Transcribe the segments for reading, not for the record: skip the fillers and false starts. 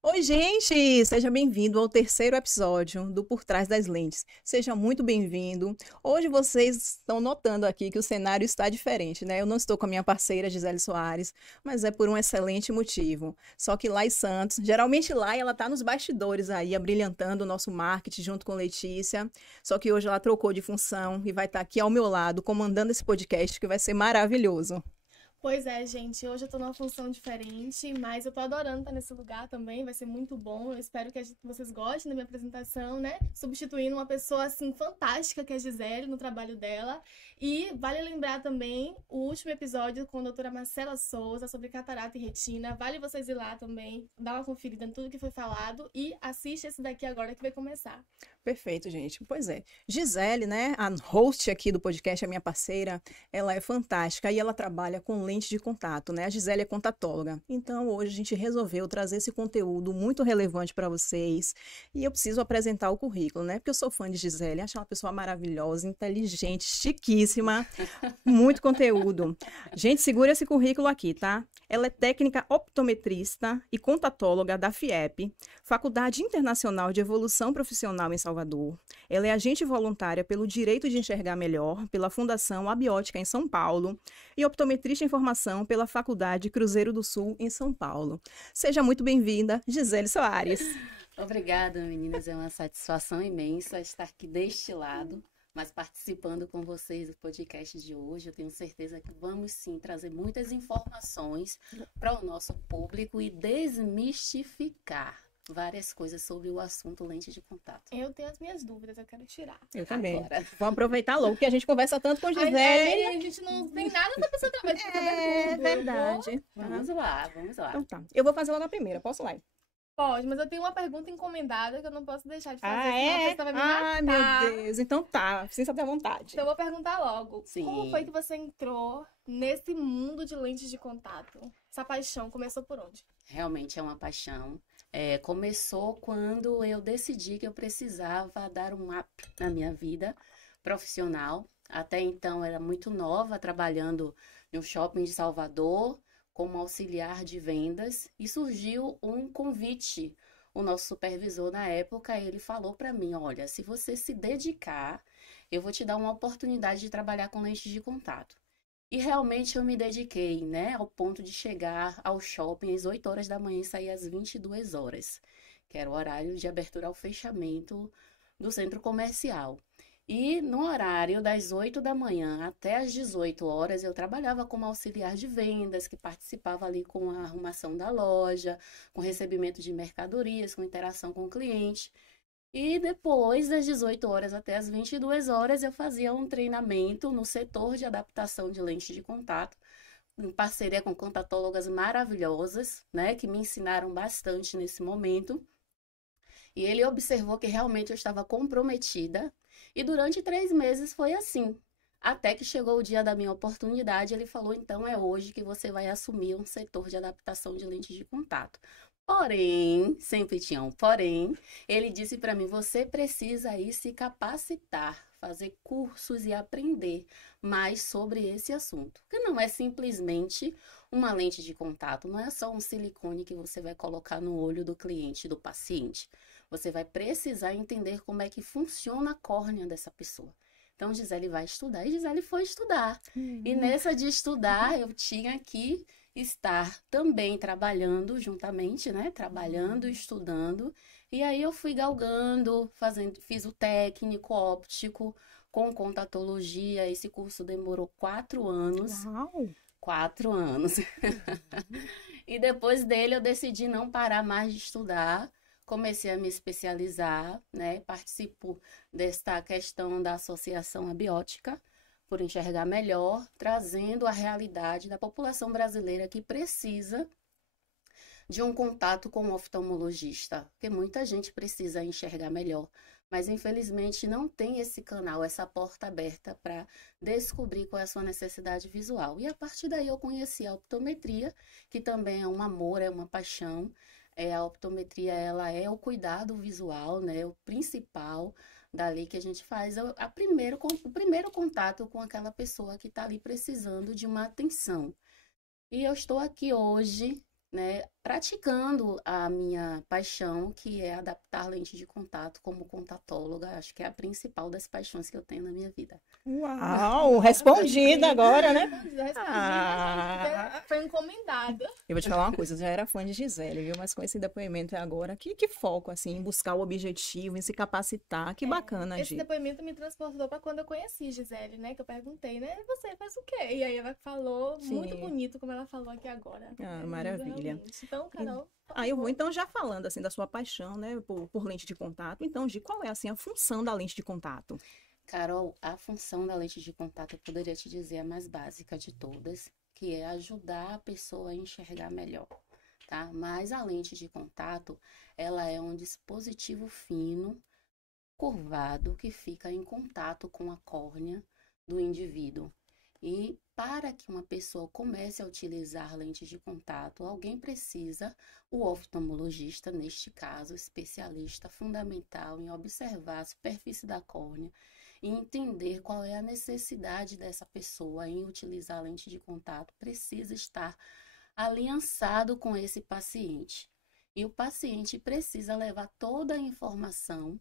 Oi, gente! Seja bem-vindo ao terceiro episódio do Por Trás das Lentes. Seja muito bem-vindo. Hoje vocês estão notando aqui que o cenário está diferente, né? Eu não estou com a minha parceira Gisele Soares, mas é por um excelente motivo. Só que Lai Santos, geralmente Lai, ela está nos bastidores aí, abrilhantando o nosso marketing junto com Letícia. Só que hoje ela trocou de função e vai estar aqui ao meu lado, comandando esse podcast que vai ser maravilhoso. Pois é, gente, hoje eu tô numa função diferente, mas eu tô adorando estar nesse lugar também, vai ser muito bom. Eu espero que vocês gostem da minha apresentação, né? Substituindo uma pessoa assim fantástica que é a Gisele no trabalho dela. E vale lembrar também o último episódio com a doutora Marcela Souza sobre catarata e retina. Vale vocês ir lá também, dar uma conferida em tudo que foi falado e assiste esse daqui agora que vai começar. Perfeito, gente. Pois é. Gisele, né, a host aqui do podcast, a minha parceira, ela é fantástica e ela trabalha com lente de contato, né? A Gisele é contatóloga. Então, hoje a gente resolveu trazer esse conteúdo muito relevante para vocês e eu preciso apresentar o currículo, né? Porque eu sou fã de Gisele, acho ela uma pessoa maravilhosa, inteligente, chiquíssima, muito conteúdo. Gente, segura esse currículo aqui, tá? Ela é técnica optometrista e contatóloga da FIEP, Faculdade Internacional de Evolução Profissional em Salvador. Ela é agente voluntária pelo Direito de Enxergar Melhor, pela Fundação Abiótica em São Paulo, e optometrista em formação pela Faculdade Cruzeiro do Sul em São Paulo. Seja muito bem-vinda, Gisele Soares. Obrigada, meninas. É uma satisfação imensa estar aqui deste lado, mas participando com vocês do podcast de hoje. Eu tenho certeza que vamos sim trazer muitas informações para o nosso público e desmistificar várias coisas sobre o assunto lente de contato. Eu tenho as minhas dúvidas, eu quero tirar. Eu também. Agora. Vamos aproveitar logo, que a gente conversa tanto com Gisele. A gente não tem nada pra pessoa trabalhar. É verdade. Vamos lá, vamos lá. Então tá. Eu vou fazer logo a primeira, posso lá? Pode, mas eu tenho uma pergunta encomendada que eu não posso deixar de fazer, Ah, senão a é? pessoa vai me Ai, matar. meu Deus. Então tá, sinta até à vontade. Então eu vou perguntar logo. Sim. Como foi que você entrou nesse mundo de lentes de contato? Essa paixão começou por onde? Realmente é uma paixão. Começou quando eu decidi que eu precisava dar um up na minha vida profissional. Até então era muito nova, trabalhando no shopping de Salvador como auxiliar de vendas e surgiu um convite. O nosso supervisor na época, ele falou para mim, olha, se você se dedicar, eu vou te dar uma oportunidade de trabalhar com lentes de contato. E realmente eu me dediquei, né, ao ponto de chegar ao shopping às 8 horas da manhã e sair às 22 horas, que era o horário de abertura ao fechamento do centro comercial. E no horário das 8 da manhã até às 18 horas, eu trabalhava como auxiliar de vendas, que participava ali com a arrumação da loja, com recebimento de mercadorias, com interação com o cliente. E depois das 18 horas até as 22 horas, eu fazia um treinamento no setor de adaptação de lente de contato, em parceria com contatólogas maravilhosas, né, que me ensinaram bastante nesse momento. E ele observou que realmente eu estava comprometida. E durante 3 meses foi assim. Até que chegou o dia da minha oportunidade, ele falou: então é hoje que você vai assumir um setor de adaptação de lentes de contato. Porém, sempre tinha um porém, ele disse para mim: você precisa aí se capacitar, fazer cursos e aprender mais sobre esse assunto. Que não é simplesmente uma lente de contato, não é só um silicone que você vai colocar no olho do cliente, do paciente. Você vai precisar entender como é que funciona a córnea dessa pessoa. Então, Gisele vai estudar. E Gisele foi estudar. E nessa de estudar, eu tinha que estar também trabalhando juntamente, né? Trabalhando, estudando. E aí eu fui galgando, fiz o técnico óptico com contatologia. Esse curso demorou 4 anos. Uau! 4 anos. E depois dele eu decidi não parar mais de estudar. Comecei a me especializar, né? Participo desta questão da Associação Abiótica, por enxergar melhor, trazendo a realidade da população brasileira que precisa de um contato com um oftalmologista, porque muita gente precisa enxergar melhor, mas infelizmente não tem esse canal, essa porta aberta para descobrir qual é a sua necessidade visual. E a partir daí eu conheci a optometria, que também é um amor, é uma paixão. A optometria, ela é o cuidado visual, né? O principal dali que a gente faz, o primeiro contato com aquela pessoa que está ali precisando de uma atenção. E eu estou aqui hoje, né, praticando a minha paixão, que é adaptar lente de contato como contatóloga. Acho que é a principal das paixões que eu tenho na minha vida. Uau, respondida agora, né? Foi encomendada. Eu vou te falar uma coisa, eu já era fã de Gisele, viu? Mas com esse depoimento agora, que foco, assim, em buscar o objetivo, em se capacitar. Que bacana, Esse Gi. depoimento me transportou para quando eu conheci Gisele, né? Que eu perguntei, né? E você faz o quê? E aí ela falou, muito Sim. bonito como ela falou aqui agora. Ah, É lindo, maravilha. realmente. Então, Carol, por Eu vou favor. então já falando, assim, da sua paixão, né, por lente de contato. Então, Gi, qual é, assim, a função da lente de contato? Carol, a função da lente de contato, eu poderia te dizer a mais básica de todas, que é ajudar a pessoa a enxergar melhor, tá? Mas a lente de contato, ela é um dispositivo fino, curvado, que fica em contato com a córnea do indivíduo. E para que uma pessoa comece a utilizar lentes de contato, alguém precisa, o oftalmologista, neste caso, especialista fundamental em observar a superfície da córnea e entender qual é a necessidade dessa pessoa em utilizar a lente de contato, precisa estar aliançado com esse paciente. E o paciente precisa levar toda a informação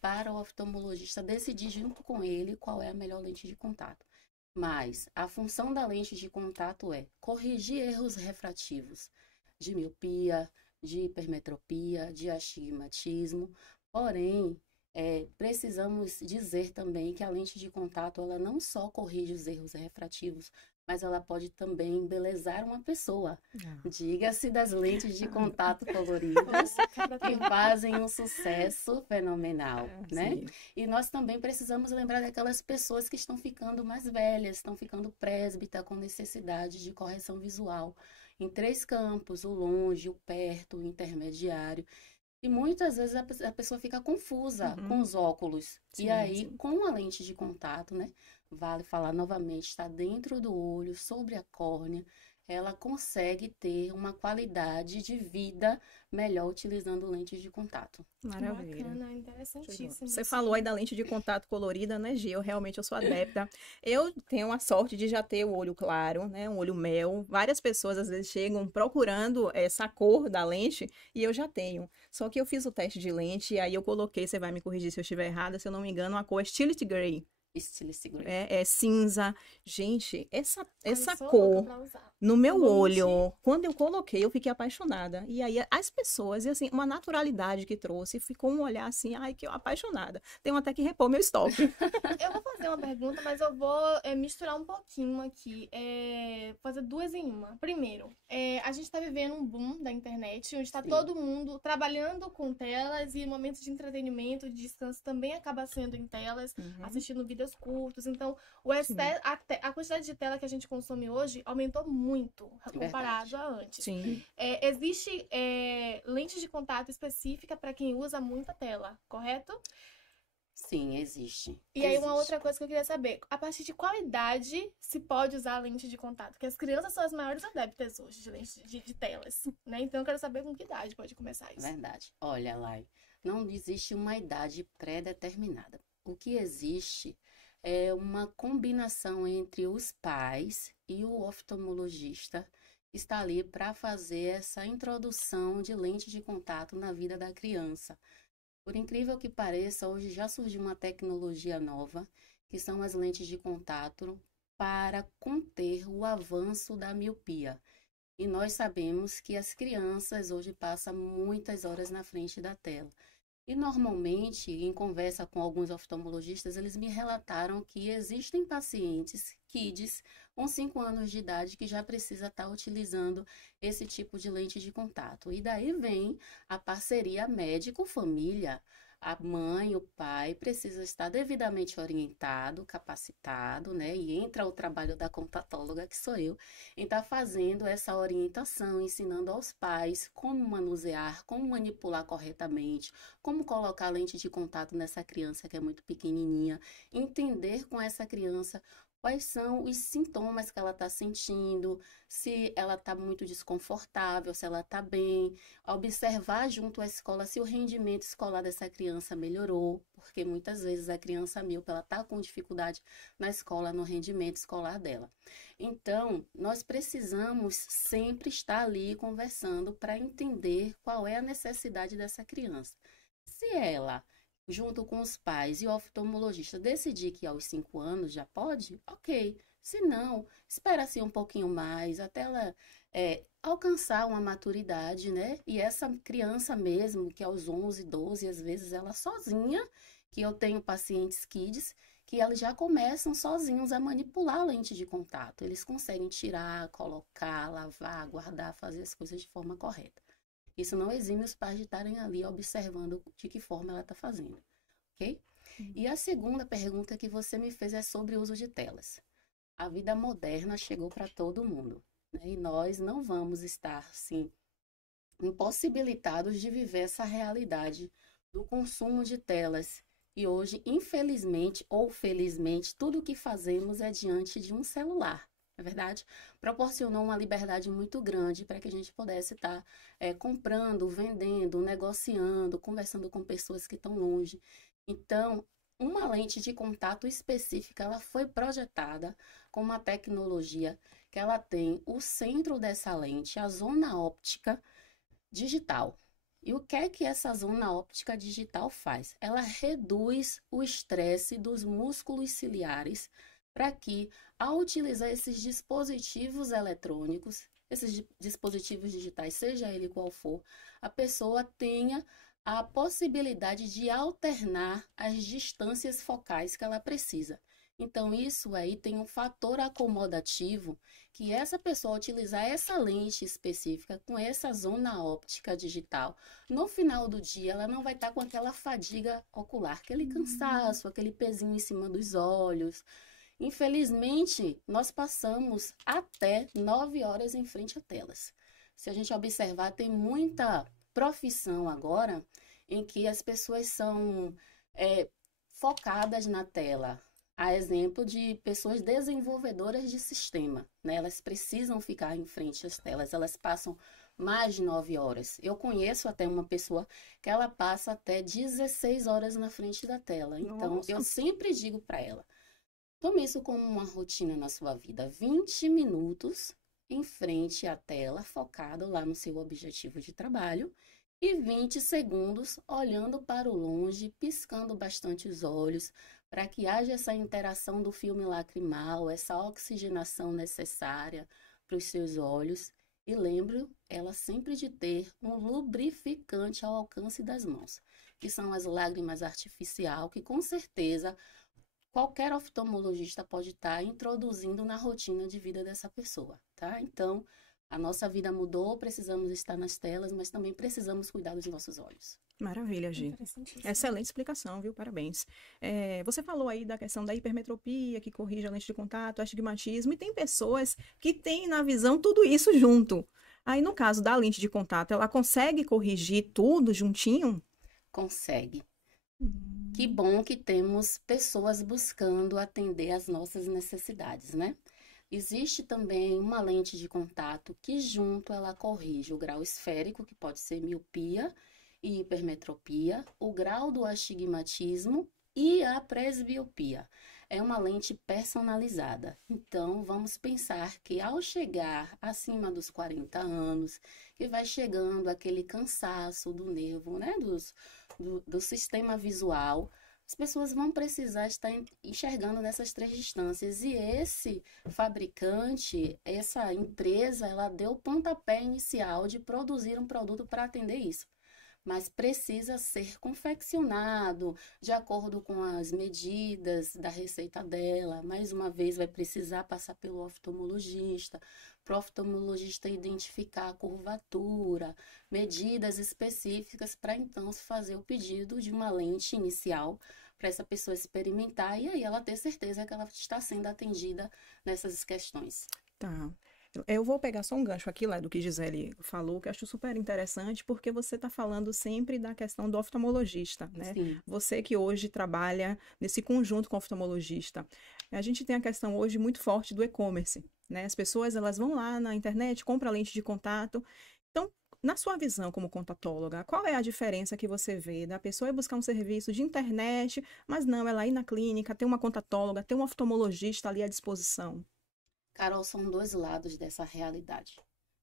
para o oftalmologista decidir junto com ele qual é a melhor lente de contato. Mas a função da lente de contato é corrigir erros refrativos de miopia, de hipermetropia, de astigmatismo. Porém, precisamos dizer também que a lente de contato ela não só corrige os erros refrativos, mas ela pode também embelezar uma pessoa. Diga-se das lentes de contato coloridas que fazem um sucesso fenomenal, né? Sim. E nós também precisamos lembrar daquelas pessoas que estão ficando mais velhas, estão ficando presbíta, com necessidade de correção visual. Em 3 campos, o longe, o perto, o intermediário. E muitas vezes a pessoa fica confusa com os óculos. Sim, E aí, sim. com a lente de contato, né? Vale falar novamente, está dentro do olho, sobre a córnea, ela consegue ter uma qualidade de vida melhor utilizando lentes de contato. Maravilha. Bacana, interessantíssimo. Você falou aí da lente de contato colorida, né, Gi? Eu sou adepta. Eu tenho a sorte de já ter o olho claro, né, um olho mel. Várias pessoas às vezes chegam procurando essa cor da lente e eu já tenho. Só que eu fiz o teste de lente e aí eu coloquei, você vai me corrigir se eu estiver errada, se eu não me engano, a cor é Stylist Grey. Estilo seguro. É cinza. Gente, essa Eu sou cor louca pra usar. no meu Não vou olho, quando eu coloquei, eu fiquei apaixonada. E aí as pessoas, e assim, uma naturalidade que trouxe, ficou um olhar assim, ai, que eu apaixonada. Tenho até que repor meu estoque. Eu vou fazer uma pergunta, mas eu vou misturar um pouquinho aqui. Fazer 2 em uma. Primeiro, a gente está vivendo um boom da internet, onde está Sim. todo mundo trabalhando com telas e momentos de entretenimento, de descanso também acaba sendo em telas, assistindo vídeos curtos. Então, a quantidade de tela que a gente consome hoje aumentou muito comparado a antes. Sim. Existe lente de contato específica para quem usa muita tela, correto? Sim, existe. E aí, uma Existe. outra coisa que eu queria saber, a partir de qual idade se pode usar a lente de contato? Porque as crianças são as maiores adeptas hoje de lentes de telas, né? Então, eu quero saber com que idade pode começar isso. Verdade. Olha, Lai, não existe uma idade pré-determinada. O que existe é uma combinação entre os pais e o oftalmologista que está ali para fazer essa introdução de lente de contato na vida da criança. Por incrível que pareça, hoje já surgiu uma tecnologia nova, que são as lentes de contato para conter o avanço da miopia. E nós sabemos que as crianças hoje passam muitas horas na frente da tela. E normalmente, em conversa com alguns oftalmologistas, eles me relataram que existem pacientes, kids, com 5 anos de idade, que já precisa estar utilizando esse tipo de lente de contato. E daí vem a parceria médico-família. A mãe, o pai precisa estar devidamente orientado, capacitado, né? E entra o trabalho da contatóloga, que sou eu, em estar fazendo essa orientação, ensinando aos pais como manusear, como manipular corretamente, como colocar lente de contato nessa criança que é muito pequenininha, entender com essa criança quais são os sintomas que ela está sentindo, se ela está muito desconfortável, se ela está bem, observar junto à escola se o rendimento escolar dessa criança melhorou, porque muitas vezes a criança míope, ela está com dificuldade na escola, no rendimento escolar dela. Então, nós precisamos sempre estar ali conversando para entender qual é a necessidade dessa criança. Se ela, junto com os pais e o oftalmologista, decidir que aos 5 anos já pode, ok. Se não, espera-se um pouquinho mais até ela alcançar uma maturidade, né? E essa criança mesmo, que aos 11, 12, às vezes ela sozinha, que eu tenho pacientes kids, que eles já começam sozinhos a manipular a lente de contato. Eles conseguem tirar, colocar, lavar, guardar, fazer as coisas de forma correta. Isso não exime os pais de estarem ali observando de que forma ela está fazendo, ok? E a segunda pergunta que você me fez é sobre o uso de telas. A vida moderna chegou para todo mundo, né? E nós não vamos estar, sim, impossibilitados de viver essa realidade do consumo de telas. E hoje, infelizmente ou felizmente, tudo o que fazemos é diante de um celular. É verdade? Proporcionou uma liberdade muito grande para que a gente pudesse estar comprando, vendendo, negociando, conversando com pessoas que estão longe. Então, uma lente de contato específica, ela foi projetada com uma tecnologia que ela tem o centro dessa lente, a zona óptica digital. E o que é que essa zona óptica digital faz? Ela reduz o estresse dos músculos ciliares para que, ao utilizar esses dispositivos eletrônicos, esses dispositivos digitais, seja ele qual for, a pessoa tenha a possibilidade de alternar as distâncias focais que ela precisa. Então, isso aí tem um fator acomodativo que essa pessoa utilizar essa lente específica com essa zona óptica digital, no final do dia ela não vai estar com aquela fadiga ocular, aquele cansaço, aquele pezinho em cima dos olhos. Infelizmente, nós passamos até 9 horas em frente a telas. Se a gente observar, tem muita profissão agora em que as pessoas são focadas na tela. A exemplo de pessoas desenvolvedoras de sistema, né? Elas precisam ficar em frente às telas, elas passam mais de 9 horas. Eu conheço até uma pessoa que ela passa até 16 horas na frente da tela. Então, Nossa. eu sempre digo para ela, tome isso como uma rotina na sua vida. 20 minutos em frente à tela, focado lá no seu objetivo de trabalho, e 20 segundos olhando para o longe, piscando bastante os olhos, para que haja essa interação do filme lacrimal, essa oxigenação necessária para os seus olhos. E lembre ela sempre de ter um lubrificante ao alcance das mãos, que são as lágrimas artificial, que com certeza qualquer oftalmologista pode estar introduzindo na rotina de vida dessa pessoa, tá? Então, a nossa vida mudou, precisamos estar nas telas, mas também precisamos cuidar dos nossos olhos. Maravilha, Gi. Excelente explicação, viu? Parabéns. Você falou aí da questão da hipermetropia, que corrige a lente de contato, astigmatismo, e tem pessoas que têm na visão tudo isso junto. Aí, no caso da lente de contato, ela consegue corrigir tudo juntinho? Consegue. Que bom que temos pessoas buscando atender às nossas necessidades, né? Existe também uma lente de contato que junto ela corrige o grau esférico, que pode ser miopia e hipermetropia, o grau do astigmatismo e a presbiopia. É uma lente personalizada. Então, vamos pensar que ao chegar acima dos 40 anos, que vai chegando aquele cansaço do nervo, né, do sistema visual, as pessoas vão precisar estar enxergando nessas 3 distâncias. E esse fabricante, essa empresa, ela deu o pontapé inicial de produzir um produto para atender isso. Mas precisa ser confeccionado de acordo com as medidas da receita dela. Mais uma vez, vai precisar passar pelo oftalmologista, para o oftalmologista identificar a curvatura, medidas específicas para então se fazer o pedido de uma lente inicial para essa pessoa experimentar e aí ela ter certeza que ela está sendo atendida nessas questões. Tá. Eu vou pegar só um gancho aqui lá do que Gisele falou, que eu acho super interessante, porque você está falando sempre da questão do oftalmologista, né? Sim. Você que hoje trabalha nesse conjunto com o oftalmologista. A gente tem a questão hoje muito forte do e-commerce, né? As pessoas, elas vão lá na internet, compram a lente de contato. Então, na sua visão como contatóloga, qual é a diferença que você vê da pessoa ir buscar um serviço de internet, mas não, ela ir na clínica, ter uma contatóloga, ter um oftalmologista ali à disposição? Carol, são dois lados dessa realidade.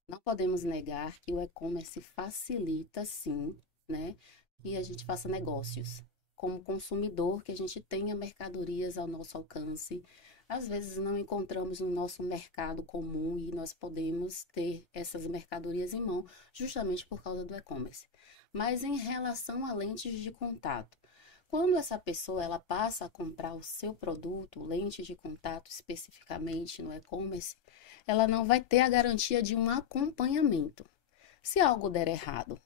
Não podemos negar que o e-commerce facilita, sim, né, que a gente faça negócios. Como consumidor, que a gente tenha mercadorias ao nosso alcance. Às vezes não encontramos no nosso mercado comum e nós podemos ter essas mercadorias em mão justamente por causa do e-commerce. Mas em relação a lentes de contato, quando essa pessoa ela passa a comprar o seu produto, lente de contato especificamente no e-commerce, ela não vai ter a garantia de um acompanhamento. Se algo der errado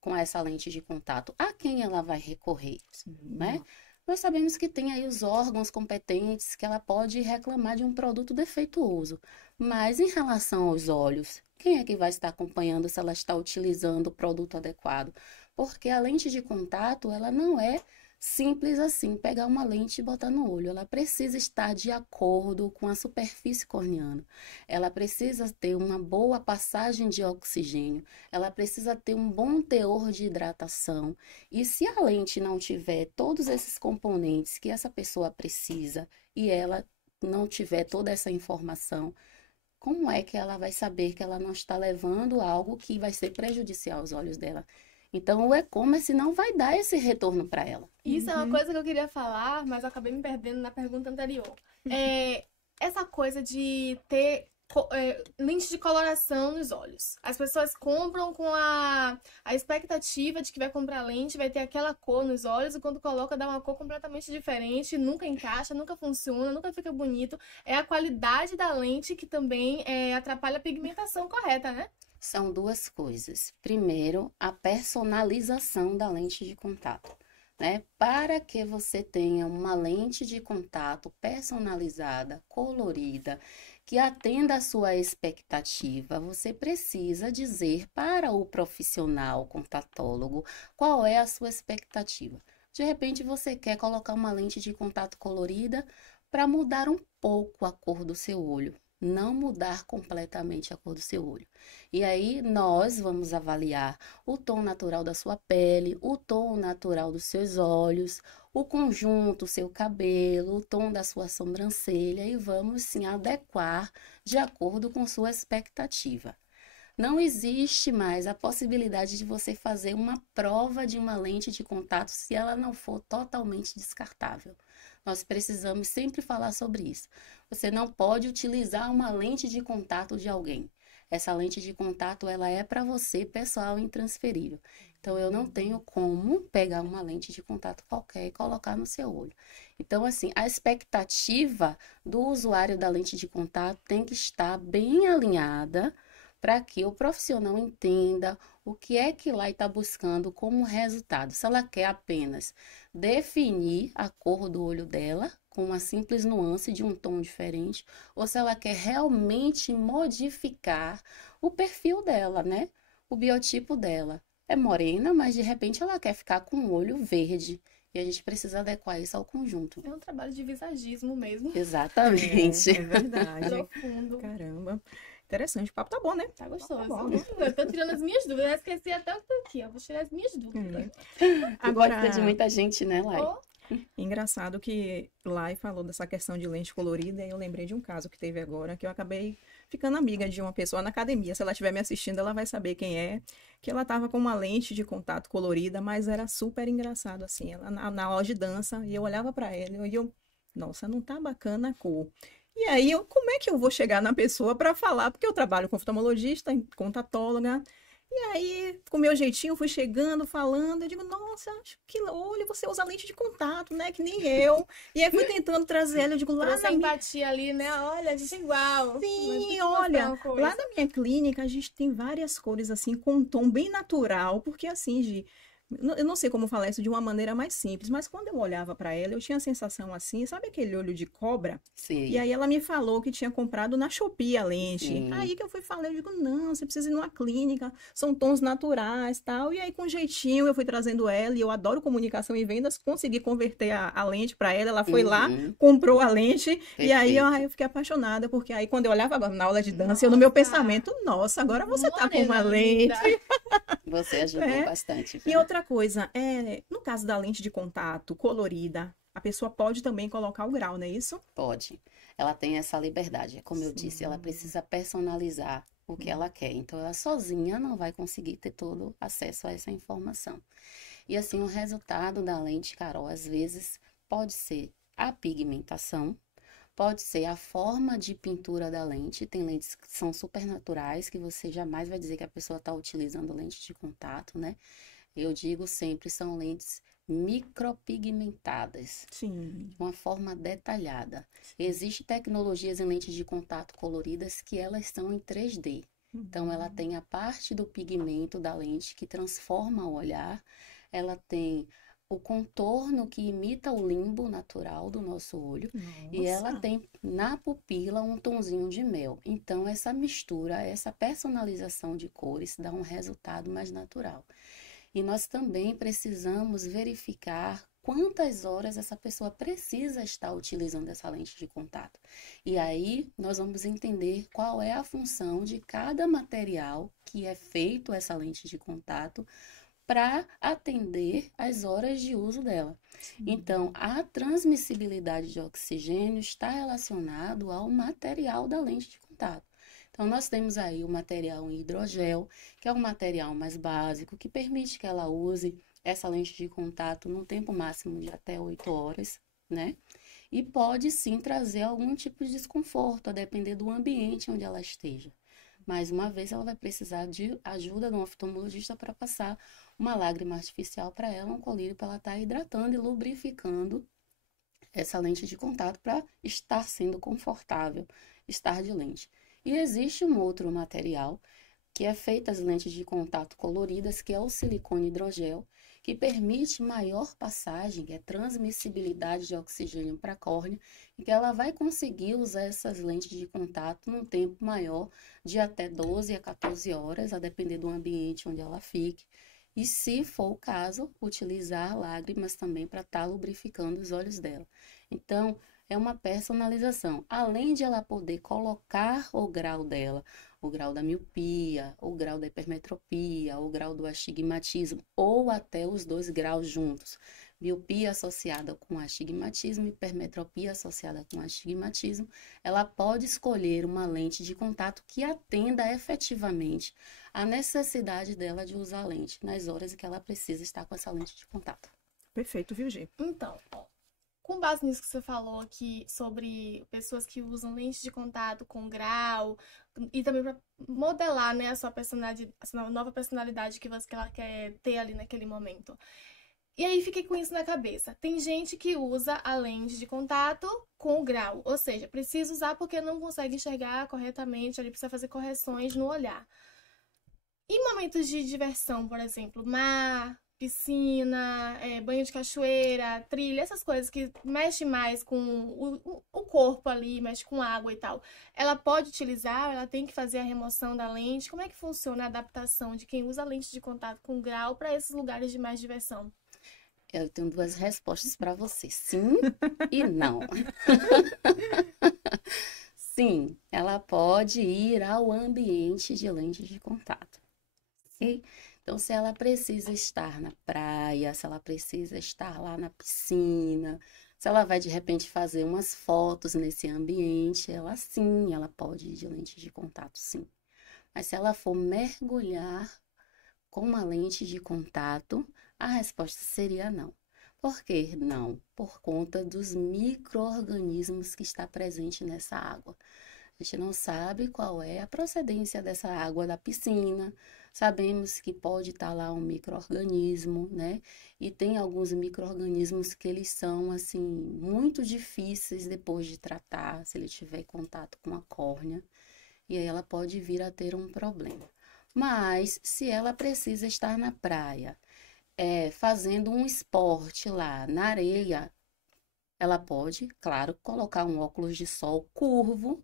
com essa lente de contato, a quem ela vai recorrer, né? Nós sabemos que tem aí os órgãos competentes que ela pode reclamar de um produto defeituoso. Mas em relação aos olhos, quem é que vai estar acompanhando se ela está utilizando o produto adequado? Porque a lente de contato, ela não é simples assim, pegar uma lente e botar no olho. Ela precisa estar de acordo com a superfície corneana. Ela precisa ter uma boa passagem de oxigênio. Ela precisa ter um bom teor de hidratação. E se a lente não tiver todos esses componentes que essa pessoa precisa e ela não tiver toda essa informação, como é que ela vai saber que ela não está levando algo que vai ser prejudicial aos olhos dela? Então, o e-commerce não vai dar esse retorno para ela. Isso é uma coisa que eu queria falar, mas eu acabei me perdendo na pergunta anterior. Essa coisa de ter lente de coloração nos olhos. As pessoas compram com a expectativa de que vai comprar lente, vai ter aquela cor nos olhos, e quando coloca dá uma cor completamente diferente, nunca encaixa, nunca funciona, nunca fica bonito. É a qualidade da lente que também atrapalha a pigmentação correta, né? São duas coisas. Primeiro, a personalização da lente de contato, né? Para que você tenha uma lente de contato personalizada, colorida, que atenda à sua expectativa, você precisa dizer para o profissional contatólogo qual é a sua expectativa. De repente, você quer colocar uma lente de contato colorida para mudar um pouco a cor do seu olho. Não mudar completamente a cor do seu olho. E aí nós vamos avaliar o tom natural da sua pele, o tom natural dos seus olhos, o conjunto, o seu cabelo, o tom da sua sobrancelha e vamos sim adequar de acordo com sua expectativa. Não existe mais a possibilidade de você fazer uma prova de uma lente de contato se ela não for totalmente descartável. Nós precisamos sempre falar sobre isso. Você não pode utilizar uma lente de contato de alguém. Essa lente de contato, ela é para você, pessoal, intransferível. Então, eu não tenho como pegar uma lente de contato qualquer e colocar no seu olho. Então, assim, a expectativa do usuário da lente de contato tem que estar bem alinhada para que o profissional entenda o que é que lá está buscando como resultado. Se ela quer apenas definir a cor do olho dela com uma simples nuance de um tom diferente, ou se ela quer realmente modificar o perfil dela, né? O biotipo dela. É morena, mas de repente ela quer ficar com o olho verde. E a gente precisa adequar isso ao conjunto. É um trabalho de visagismo mesmo. Exatamente. É verdade. Profundo. Caramba. Interessante. O papo tá bom, né? Tá gostoso. Tá bom. Eu tô tirando as minhas dúvidas. Eu esqueci até o que tá aqui, ó. Vou tirar as minhas dúvidas. Agora pode ser de muita gente, né, Lai? Engraçado que Lai falou dessa questão de lente colorida e eu lembrei de um caso que teve agora, que eu acabei ficando amiga de uma pessoa na academia. Se ela estiver me assistindo, ela vai saber quem é. Que ela tava com uma lente de contato colorida, mas era super engraçado, assim. Ela na aula de dança, e eu olhava pra ela e eu, nossa, não tá bacana a cor. E aí, como é que eu vou chegar na pessoa para falar? Porque eu trabalho com oftalmologista, contatóloga. E aí, com o meu jeitinho, eu fui chegando, falando. Eu digo, nossa, que olho, você usa lente de contato, né? Que nem eu. E aí, fui tentando trazer ela. Eu digo, lá na empatia ali, né? Olha, a gente é igual. Sim, olha, lá na minha clínica, a gente tem várias cores, assim, com um tom bem natural. Porque, assim, Gi, Eu não sei como falar isso de uma maneira mais simples, mas quando eu olhava para ela, eu tinha a sensação assim, sabe aquele olho de cobra? E Sim, aí ela me falou que tinha comprado na Shopee a lente. sim, Aí que eu fui falar, eu digo, não, você precisa ir numa clínica, são tons naturais, tal. E aí com jeitinho eu fui trazendo ela, e eu adoro comunicação e vendas, consegui converter a lente para ela, ela foi lá, uhum, comprou a lente, e aí perfeito. eu fiquei apaixonada, porque aí quando eu olhava agora na aula de dança, eu no meu Nossa, pensamento, nossa, agora você tá com morena uma linda. lente. Você ajudou É. bastante, E viu? outra coisa, no caso da lente de contato colorida, a pessoa pode também colocar o grau, não é isso? Pode. Ela tem essa liberdade. Como eu disse, ela Sim. precisa personalizar o que ela quer. Então, ela sozinha não vai conseguir ter todo acesso a essa informação. E assim, o resultado da lente, Carol, às vezes pode ser a pigmentação, pode ser a forma de pintura da lente. Tem lentes que são supernaturais, que você jamais vai dizer que a pessoa está utilizando lente de contato, né? Eu digo sempre, são lentes micropigmentadas, Sim. de uma forma detalhada. Sim. Existem tecnologias em lentes de contato coloridas que elas são em 3D. Então, ela Uhum. tem a parte do pigmento da lente que transforma o olhar, ela tem o contorno que imita o limbo natural do nosso olho e ela Nossa. tem na pupila um tonzinho de mel. Então, essa mistura, essa personalização de cores dá um resultado mais natural. E nós também precisamos verificar quantas horas essa pessoa precisa estar utilizando essa lente de contato. E aí nós vamos entender qual é a função de cada material que é feito essa lente de contato para atender as horas de uso dela. Então, Sim. a transmissibilidade de oxigênio está relacionado ao material da lente de contato. Então, nós temos aí o material em hidrogel, que é um material mais básico, que permite que ela use essa lente de contato num tempo máximo de até 8 horas, né? E pode sim trazer algum tipo de desconforto, a depender do ambiente onde ela esteja. Mais uma vez, ela vai precisar de ajuda de um oftalmologista para passar uma lágrima artificial para ela, um colírio para ela estar hidratando e lubrificando essa lente de contato para estar sendo confortável, estar de lente. E existe um outro material que é feito as lentes de contato coloridas, que é o silicone hidrogel, que permite maior passagem, que é transmissibilidade de oxigênio para a córnea, e que ela vai conseguir usar essas lentes de contato num tempo maior, de até 12 a 14 horas, a depender do ambiente onde ela fique. E, se for o caso, utilizar lágrimas também para estar lubrificando os olhos dela. Então, é uma personalização. Além de ela poder colocar o grau dela, o grau da miopia, o grau da hipermetropia, o grau do astigmatismo, ou até os dois graus juntos. Miopia associada com astigmatismo, hipermetropia associada com astigmatismo, ela pode escolher uma lente de contato que atenda efetivamente a necessidade dela de usar a lente nas horas em que ela precisa estar com essa lente de contato. Perfeito, viu, Gi? Então, ó, com base nisso que você falou aqui sobre pessoas que usam lente de contato com grau e também para modelar, né, a sua personalidade, a sua nova personalidade que ela quer ter ali naquele momento. E aí fiquei com isso na cabeça. Tem gente que usa a lente de contato com o grau, ou seja, precisa usar porque não consegue enxergar corretamente, ele precisa fazer correções no olhar. Em momentos de diversão, por exemplo, mar, piscina, banho de cachoeira, trilha, essas coisas que mexem mais com o corpo ali, mexe com água e tal. Ela pode utilizar, ela tem que fazer a remoção da lente. Como é que funciona a adaptação de quem usa lente de contato com grau para esses lugares de mais diversão? Eu tenho duas respostas para você, sim e não. Sim, ela pode ir ao ambiente de lente de contato. Ok? Então, se ela precisa estar na praia, se ela precisa estar lá na piscina, se ela vai de repente fazer umas fotos nesse ambiente, ela sim, ela pode ir de lente de contato, sim. Mas se ela for mergulhar com uma lente de contato, a resposta seria não. Por que não? Por conta dos micro-organismos que está presente nessa água. A gente não sabe qual é a procedência dessa água da piscina. Sabemos que pode estar lá um micro-organismo, né? E tem alguns micro-organismos que eles são, assim, muito difíceis depois de tratar, se ele tiver contato com a córnea. E aí ela pode vir a ter um problema. Mas, se ela precisa estar na praia, fazendo um esporte lá na areia, ela pode, claro, colocar um óculos de sol curvo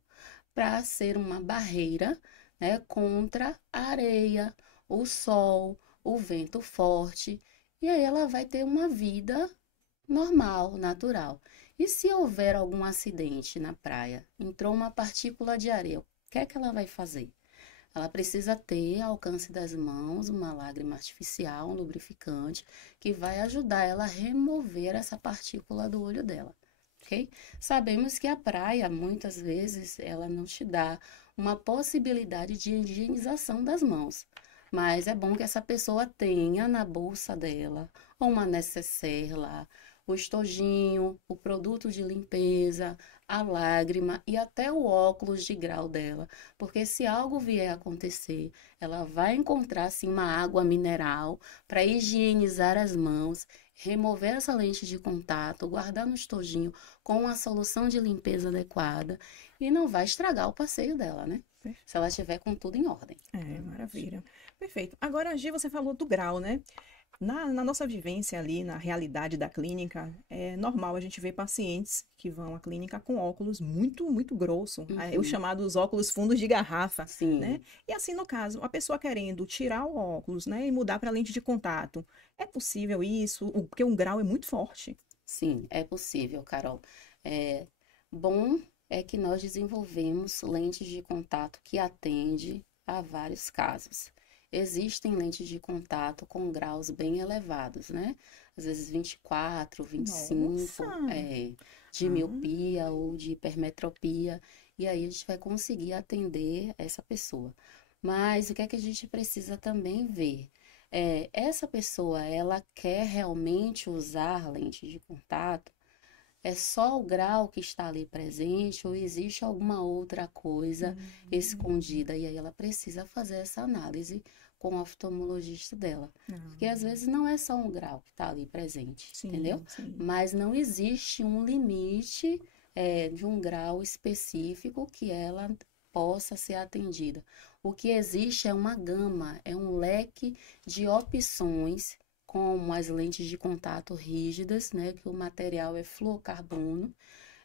para ser uma barreira, né, contra a areia, o sol, o vento forte. E aí ela vai ter uma vida normal, natural. E se houver algum acidente na praia, entrou uma partícula de areia, o que é que ela vai fazer? Ela precisa ter ao alcance das mãos uma lágrima artificial, um lubrificante, que vai ajudar ela a remover essa partícula do olho dela, ok? Sabemos que a praia, muitas vezes, ela não te dá uma possibilidade de higienização das mãos. Mas é bom que essa pessoa tenha na bolsa dela, ou uma nécessaire lá, o estojinho, o produto de limpeza, a lágrima e até o óculos de grau dela. Porque se algo vier a acontecer, ela vai encontrar assim uma água mineral para higienizar as mãos, remover essa lente de contato, guardar no estojinho com a solução de limpeza adequada e não vai estragar o passeio dela, né? Se ela estiver com tudo em ordem. Maravilha. Perfeito. Agora, Gi, você falou do grau, né? Na nossa vivência ali, na realidade da clínica, é normal a gente ver pacientes que vão à clínica com óculos muito, muito grosso, os chamados óculos fundos de garrafa, Sim. né? E assim, no caso, a pessoa querendo tirar o óculos, né, e mudar para lente de contato, é possível isso? Porque um grau é muito forte. Sim, é possível, Carol. Bom é que nós desenvolvemos lentes de contato que atende a vários casos. Existem lentes de contato com graus bem elevados, né? Às vezes 24, 25, de miopia ou de hipermetropia. E aí a gente vai conseguir atender essa pessoa. Mas o que é que a gente precisa também ver? Essa pessoa, ela quer realmente usar lente de contato? É só o grau que está ali presente ou existe alguma outra coisa escondida? E aí ela precisa fazer essa análise com o oftalmologista dela. Porque às vezes não é só um grau que está ali presente, entendeu? Sim. Mas não existe um limite de um grau específico que ela possa ser atendida. O que existe é uma gama, é um leque de opções, como as lentes de contato rígidas, né, que o material é fluorocarbono,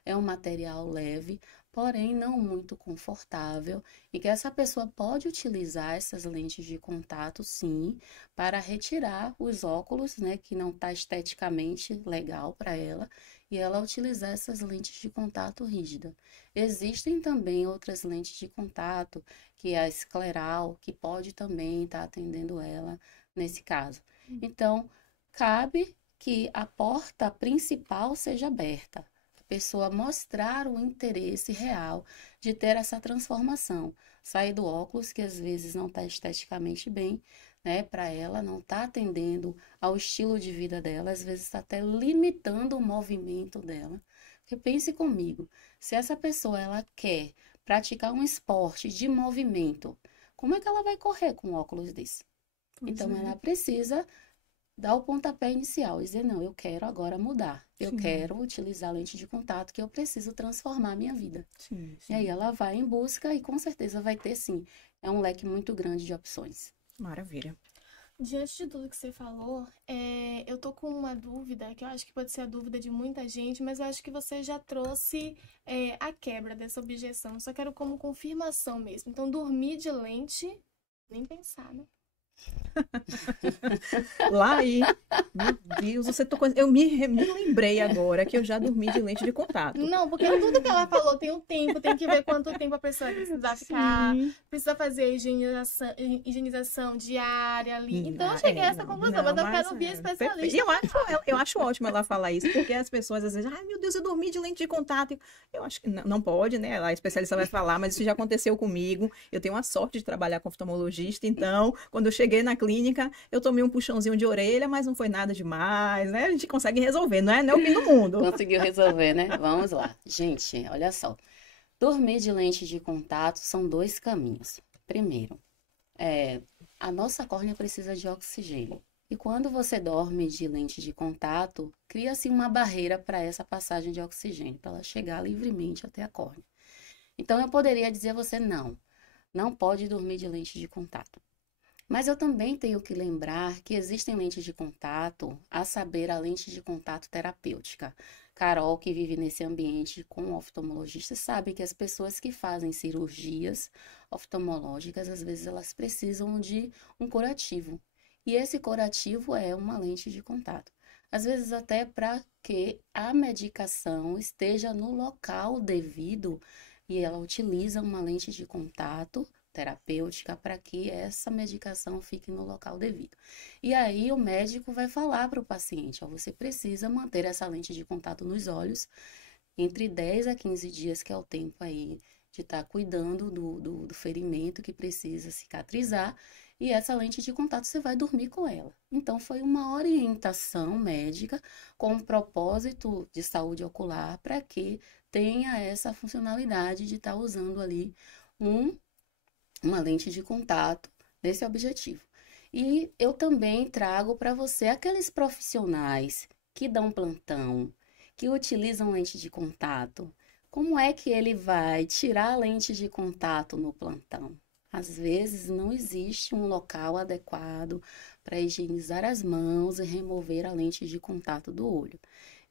é um material leve, porém não muito confortável, e que essa pessoa pode utilizar essas lentes de contato, sim, para retirar os óculos, né, que não está esteticamente legal para ela, e ela utilizar essas lentes de contato rígida. Existem também outras lentes de contato, que é a escleral, que pode também estar atendendo ela nesse caso. Então, cabe que a porta principal seja aberta, a pessoa mostrar o interesse real de ter essa transformação, sair do óculos, que às vezes não está esteticamente bem, né, para ela, não está atendendo ao estilo de vida dela, às vezes está até limitando o movimento dela. Porque pense comigo, se essa pessoa ela quer praticar um esporte de movimento, como é que ela vai correr com um óculos desse? Então, ela precisa dar o pontapé inicial e dizer, não, eu quero agora mudar. Eu quero utilizar a lente de contato, que eu preciso transformar a minha vida. E aí ela vai em busca e com certeza vai ter, sim, é um leque muito grande de opções. Maravilha. Diante de tudo que você falou, eu tô com uma dúvida, que eu acho que pode ser a dúvida de muita gente, mas eu acho que você já trouxe a quebra dessa objeção. Só quero como confirmação mesmo. Então, dormir de lente, nem pensar, né? Lá aí, meu Deus, você tocou. Eu me lembrei agora que eu já dormi de lente de contato. Não, porque tudo que ela falou tem um tempo, tem que ver quanto tempo a pessoa precisa ficar, precisa fazer a higienização diária ali. Então eu cheguei a essa conclusão, mas eu quero ouvir a especialista. E eu acho ótimo ela falar isso, porque as pessoas às vezes, ai meu Deus, eu dormi de lente de contato. Eu acho que não pode, né? A especialista vai falar, mas isso já aconteceu comigo. Eu tenho a sorte de trabalhar com oftalmologista, então, quando eu cheguei na clínica, eu tomei um puxãozinho de orelha, mas não foi nada demais, né? A gente consegue resolver, não é o fim do mundo. Conseguiu resolver, né? Vamos lá. Gente, olha só. Dormir de lente de contato são dois caminhos. Primeiro, a nossa córnea precisa de oxigênio. E quando você dorme de lente de contato, cria-se uma barreira para essa passagem de oxigênio, para ela chegar livremente até a córnea. Então, eu poderia dizer a você, não pode dormir de lente de contato. Mas eu também tenho que lembrar que existem lentes de contato, a saber, a lente de contato terapêutica. Carol, que vive nesse ambiente com oftalmologistas, sabe que as pessoas que fazem cirurgias oftalmológicas, às vezes elas precisam de um curativo. E esse curativo é uma lente de contato. Às vezes até para que a medicação esteja no local devido e ela utiliza uma lente de contato terapêutica para que essa medicação fique no local devido. E aí o médico vai falar para o paciente, ó, você precisa manter essa lente de contato nos olhos entre 10 a 15 dias, que é o tempo aí de estar cuidando do ferimento que precisa cicatrizar, e essa lente de contato você vai dormir com ela. Então, foi uma orientação médica com um propósito de saúde ocular para que tenha essa funcionalidade de estar usando ali uma lente de contato nesse objetivo. E eu também trago para você aqueles profissionais que dão plantão, que utilizam lente de contato. Como é que ele vai tirar a lente de contato no plantão? Às vezes não existe um local adequado para higienizar as mãos e remover a lente de contato do olho.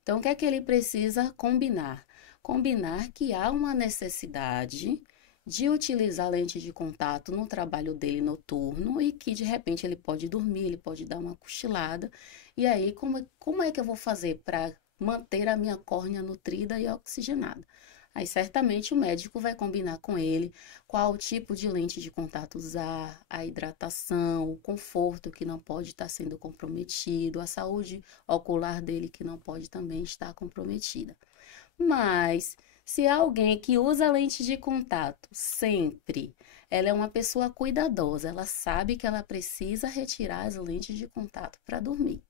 Então, o que é que ele precisa combinar? Combinar que há uma necessidade de utilizar a lente de contato no trabalho dele noturno e que de repente ele pode dormir, ele pode dar uma cochilada. E aí, como é que eu vou fazer para manter a minha córnea nutrida e oxigenada? Aí certamente o médico vai combinar com ele qual tipo de lente de contato usar, a hidratação, o conforto que não pode estar sendo comprometido, a saúde ocular dele que não pode também estar comprometida. Mas se é alguém que usa lente de contato sempre, ela é uma pessoa cuidadosa, ela sabe que ela precisa retirar as lentes de contato para dormir.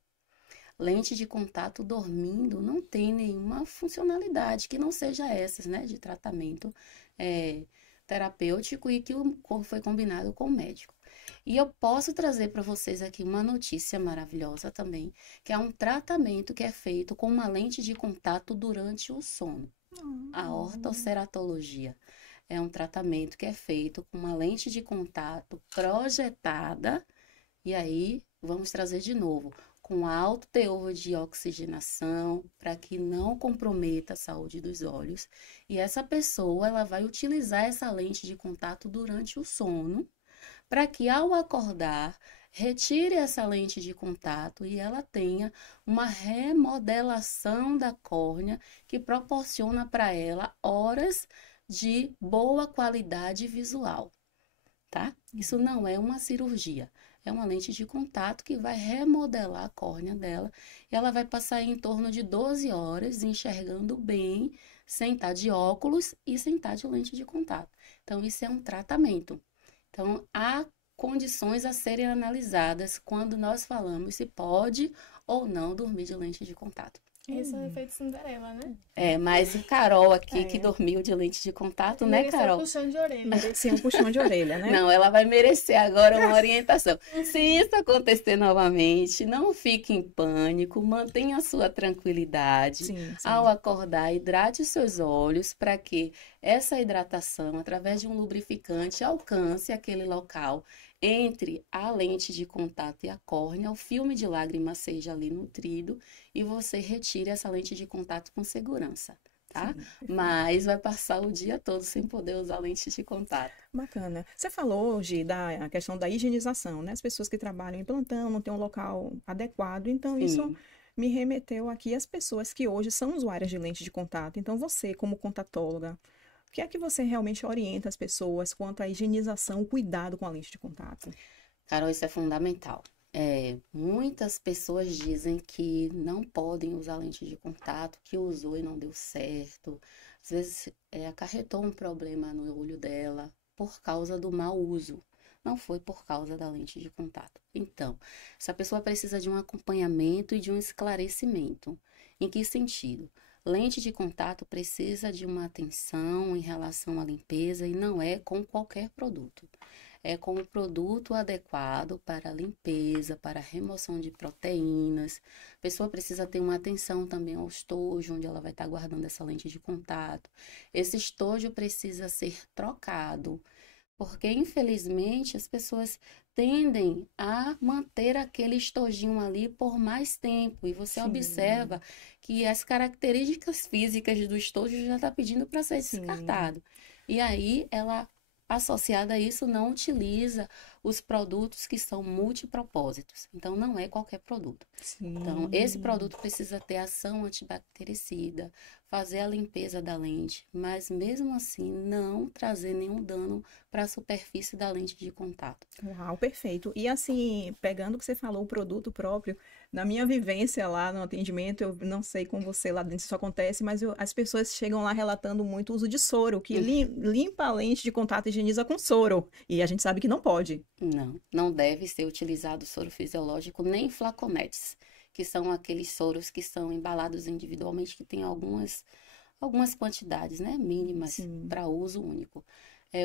Lente de contato dormindo não tem nenhuma funcionalidade que não seja essas, né, de tratamento terapêutico e que foi combinado com o médico. E eu posso trazer para vocês aqui uma notícia maravilhosa também, que é um tratamento que é feito com uma lente de contato durante o sono. A ortoceratologia é um tratamento que é feito com uma lente de contato projetada, e aí vamos trazer de novo, com alto teor de oxigenação, para que não comprometa a saúde dos olhos. E essa pessoa, ela vai utilizar essa lente de contato durante o sono, para que ao acordar, retire essa lente de contato e ela tenha uma remodelação da córnea que proporciona para ela horas de boa qualidade visual, tá? Isso não é uma cirurgia. É uma lente de contato que vai remodelar a córnea dela e ela vai passar em torno de 12 horas enxergando bem, sem estar de óculos e sem estar de lente de contato. Então, isso é um tratamento. Então, há condições a serem analisadas quando nós falamos se pode ou não dormir de lente de contato. Esse é o efeito Cinderela, né? Mas a Carol aqui, que dormiu de lente de contato, né, Carol? Mereceu um puxão de orelha. Merecia um puxão de orelha, né? Não, ela vai merecer agora uma orientação. Se isso acontecer novamente, não fique em pânico, mantenha a sua tranquilidade. Sim. Ao acordar, hidrate os seus olhos para que essa hidratação, através de um lubrificante, alcance aquele local entre a lente de contato e a córnea, o filme de lágrima seja ali nutrido e você retire essa lente de contato com segurança, tá? Sim, mas vai passar o dia todo sem poder usar lente de contato. Bacana. Você falou, Gi, da questão da higienização, né? As pessoas que trabalham em plantão não têm um local adequado, então isso me remeteu aqui às pessoas que hoje são usuárias de lente de contato. Então você, como contatóloga, o que é que você realmente orienta as pessoas quanto à higienização, o cuidado com a lente de contato? Carol, isso é fundamental. Muitas pessoas dizem que não podem usar lente de contato, que usou e não deu certo. Às vezes acarretou um problema no olho dela por causa do mau uso. Não foi por causa da lente de contato. Então, essa pessoa precisa de um acompanhamento e de um esclarecimento. Em que sentido? Lente de contato precisa de uma atenção em relação à limpeza e não é com qualquer produto. É com o produto adequado para a limpeza, para a remoção de proteínas. A pessoa precisa ter uma atenção também ao estojo, onde ela vai estar guardando essa lente de contato. Esse estojo precisa ser trocado Porque, infelizmente, as pessoas tendem a manter aquele estojinho ali por mais tempo. E você Sim, observa que as características físicas do estojo já está pedindo para ser sim, descartado. E aí, ela, associada a isso, não utiliza os produtos que são multipropósitos. Então, não é qualquer produto. Então, esse sim. produto precisa ter ação antibactericida, fazer a limpeza da lente, mas mesmo assim não trazer nenhum dano para a superfície da lente de contato. Uau, perfeito. E assim, pegando o que você falou, o produto próprio, na minha vivência lá no atendimento, eu não sei com você lá dentro se isso acontece, mas as pessoas chegam lá relatando muito o uso de soro, que limpa a lente de contato e higieniza com soro. E a gente sabe que não pode. Não, não deve ser utilizado soro fisiológico nem flaconetes, que são aqueles soros que são embalados individualmente, que tem algumas quantidades, né, mínimas Sim, para uso único.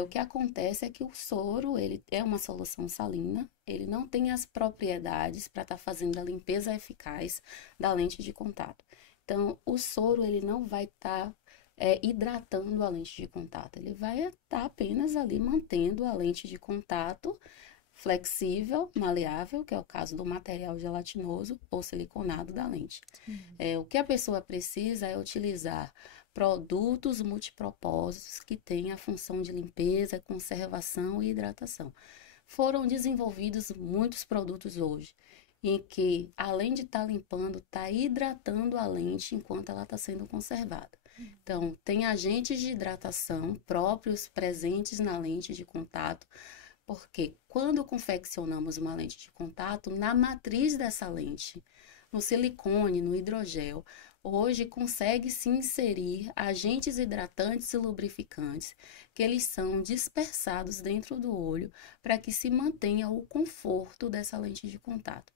O que acontece é que o soro, ele é uma solução salina, ele não tem as propriedades para estar fazendo a limpeza eficaz da lente de contato. Então, o soro, ele não vai estar hidratando a lente de contato, ele vai estar apenas ali mantendo a lente de contato flexível, maleável, que é o caso do material gelatinoso ou siliconado da lente. sim. O que a pessoa precisa é utilizar produtos multipropósitos que têm a função de limpeza, conservação e hidratação. Foram desenvolvidos muitos produtos hoje, em que, além de estar limpando, está hidratando a lente enquanto ela está sendo conservada. Então, tem agentes de hidratação próprios presentes na lente de contato, porque quando confeccionamos uma lente de contato, na matriz dessa lente, no silicone, no hidrogel, hoje consegue se inserir agentes hidratantes e lubrificantes, que eles são dispersados dentro do olho para que se mantenha o conforto dessa lente de contato.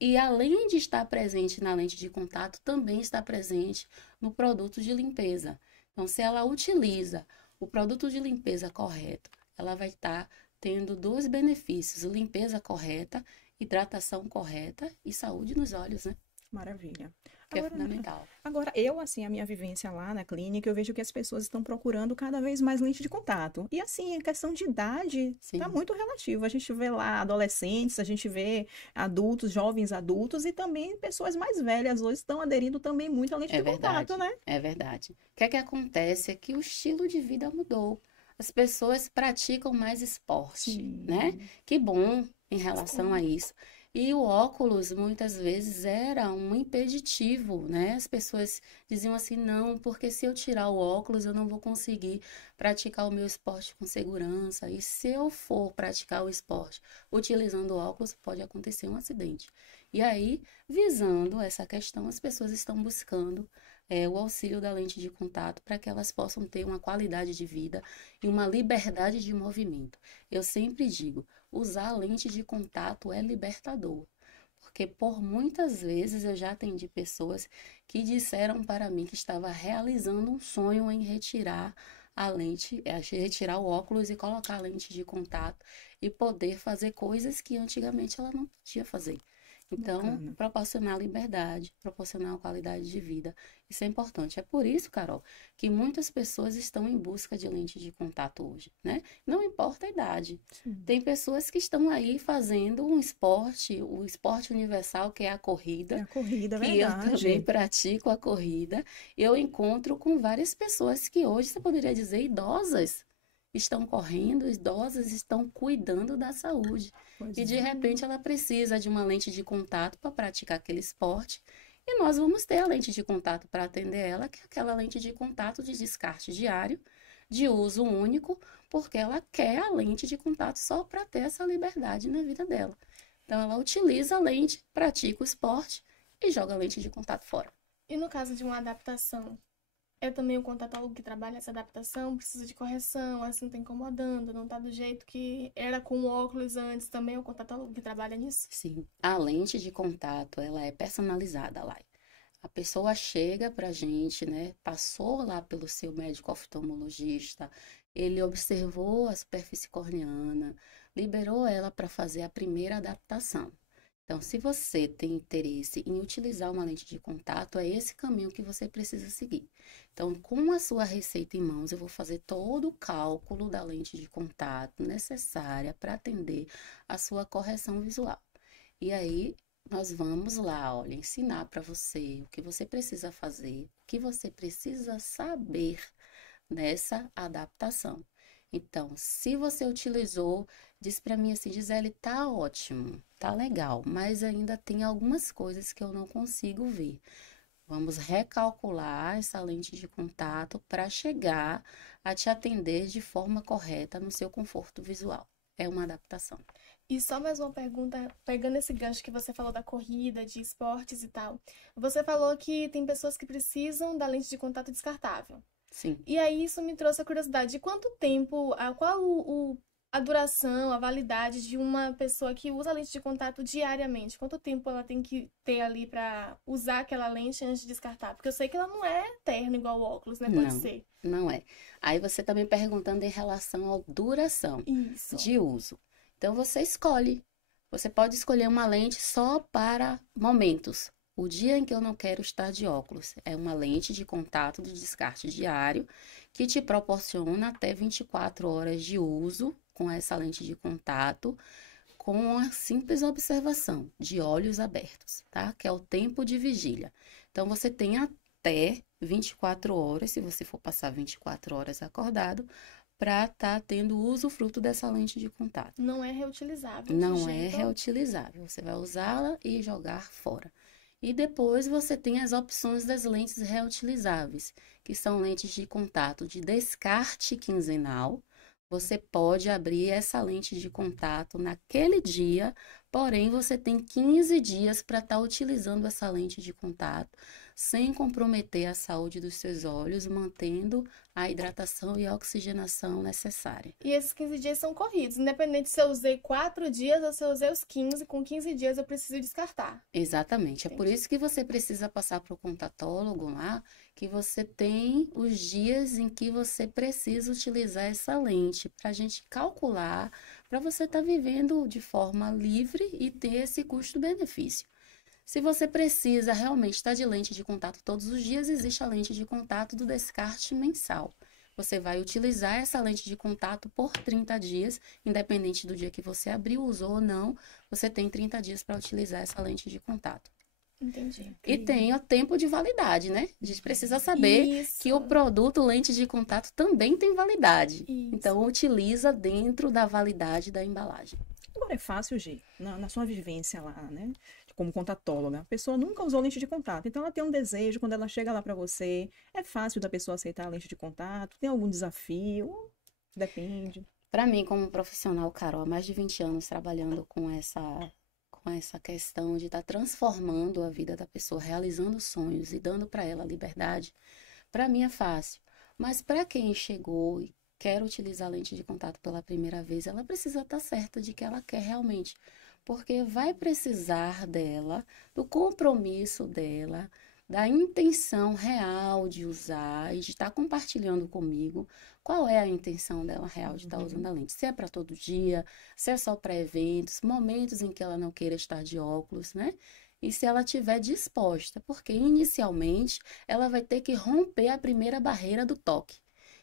E além de estar presente na lente de contato, também está presente no produto de limpeza. Então, se ela utiliza o produto de limpeza correto, ela vai estar tendo dois benefícios: limpeza correta, hidratação correta e saúde nos olhos, né? Maravilha. Que é Agora, fundamental. eu, assim, a minha vivência lá na clínica, eu vejo que as pessoas estão procurando cada vez mais lente de contato. E, assim, a questão de idade está Sim, muito relativa. A gente vê lá adolescentes, a gente vê adultos, jovens adultos e também pessoas mais velhas hoje estão aderindo também muito à lente é de contato, verdade, né? é verdade. O que acontece é que o estilo de vida mudou. As pessoas praticam mais esporte, né? Sim, Que bom em relação a Sim. isso. E o óculos muitas vezes era um impeditivo, né? As pessoas diziam assim: não, porque se eu tirar o óculos eu não vou conseguir praticar o meu esporte com segurança. E se eu for praticar o esporte utilizando óculos, pode acontecer um acidente. E aí, visando essa questão, as pessoas estão buscando o auxílio da lente de contato para que elas possam ter uma qualidade de vida e uma liberdade de movimento. Eu sempre digo, usar a lente de contato é libertador, porque por muitas vezes eu já atendi pessoas que disseram para mim que estava realizando um sonho em retirar a lente, retirar o óculos e colocar a lente de contato e poder fazer coisas que antigamente ela não podia fazer. Então, bacana. proporcionar liberdade, proporcionar qualidade de vida, isso é importante. É por isso, Carol, que muitas pessoas estão em busca de lente de contato hoje, né? Não importa a idade. Sim. Tem pessoas que estão aí fazendo um esporte, o esporte universal, que é a É corrida, a corrida, é que eu também verdade. pratico a corrida. Eu encontro com várias pessoas que hoje, você poderia dizer, idosas, estão correndo, idosas estão cuidando da saúde. Pois E de é. repente ela precisa de uma lente de contato para praticar aquele esporte. E nós vamos ter a lente de contato para atender ela, que é aquela lente de contato de descarte diário, de uso único, porque ela quer a lente de contato só para ter essa liberdade na vida dela. Então ela utiliza a lente, pratica o esporte e joga a lente de contato fora. E no caso de uma adaptação, é também o contatólogo que trabalha essa adaptação, precisa de correção, assim, tá incomodando, não tá do jeito que era com o óculos antes, também é o contatólogo que trabalha nisso? Sim, a lente de contato, ela é personalizada lá. A pessoa chega para a gente, né? Passou lá pelo seu médico oftalmologista, ele observou a superfície corneana, liberou ela para fazer a primeira adaptação. Então, se você tem interesse em utilizar uma lente de contato, é esse caminho que você precisa seguir. Então, com a sua receita em mãos, eu vou fazer todo o cálculo da lente de contato necessária para atender a sua correção visual. E aí, nós vamos lá, olha, ensinar para você o que você precisa fazer, o que você precisa saber nessa adaptação. Então, se você utilizou, diz para mim assim, Gisele, tá ótimo, tá legal, mas ainda tem algumas coisas que eu não consigo ver. Vamos recalcular essa lente de contato para chegar a te atender de forma correta no seu conforto visual. É uma adaptação. E só mais uma pergunta, pegando esse gancho que você falou da corrida, de esportes e tal. Você falou que tem pessoas que precisam da lente de contato descartável. Sim. E aí isso me trouxe a curiosidade de quanto tempo, qual a duração, a validade de uma pessoa que usa a lente de contato diariamente? Quanto tempo ela tem que ter ali para usar aquela lente antes de descartar? Porque eu sei que ela não é eterna igual o óculos, né? Pode ser. Não é. Aí você está me perguntando em relação à duração de uso. Então você escolhe. Você pode escolher uma lente só para momentos. O dia em que eu não quero estar de óculos é uma lente de contato de descarte diário que te proporciona até 24 horas de uso com essa lente de contato, com a simples observação de olhos abertos, tá? Que é o tempo de vigília. Então, você tem até 24 horas, se você for passar 24 horas acordado, para estar tendo usufruto dessa lente de contato. Não é reutilizável. Não é reutilizável. Você vai usá-la e jogar fora. E depois você tem as opções das lentes reutilizáveis, que são lentes de contato de descarte quinzenal. Você pode abrir essa lente de contato naquele dia, porém você tem 15 dias para estar utilizando essa lente de contato, sem comprometer a saúde dos seus olhos, mantendo a hidratação e a oxigenação necessária. E esses 15 dias são corridos, independente se eu usei 4 dias ou se eu usei os 15, com 15 dias eu preciso descartar. Exatamente, Entendi. É por isso que você precisa passar para o contatólogo lá, que você tem os dias em que você precisa utilizar essa lente, para a gente calcular, para você estar vivendo de forma livre e ter esse custo-benefício. Se você precisa realmente estar de lente de contato todos os dias, existe a lente de contato do descarte mensal. Você vai utilizar essa lente de contato por 30 dias, independente do dia que você abriu, usou ou não, você tem 30 dias para utilizar essa lente de contato. Entendi. E tem o tempo de validade, né? A gente precisa saber que o produto lente de contato também tem validade. Então, utiliza dentro da validade da embalagem. Agora é fácil, Gi, na sua vivência lá, né? Como contatóloga, a pessoa nunca usou lente de contato, então ela tem um desejo, quando ela chega lá para você, é fácil da pessoa aceitar a lente de contato? Tem algum desafio? Depende. Para mim, como profissional, Carol, há mais de 20 anos trabalhando com essa questão de estar transformando a vida da pessoa, realizando sonhos e dando para ela liberdade, para mim é fácil. Mas para quem chegou e quer utilizar a lente de contato pela primeira vez, ela precisa estar certa de que ela quer realmente, porque vai precisar dela, do compromisso dela, da intenção real de usar e de estar compartilhando comigo qual é a intenção dela real de estar usando a lente. Se é para todo dia, se é só para eventos, momentos em que ela não queira estar de óculos, né? E se ela estiver disposta, porque inicialmente ela vai ter que romper a primeira barreira do toque,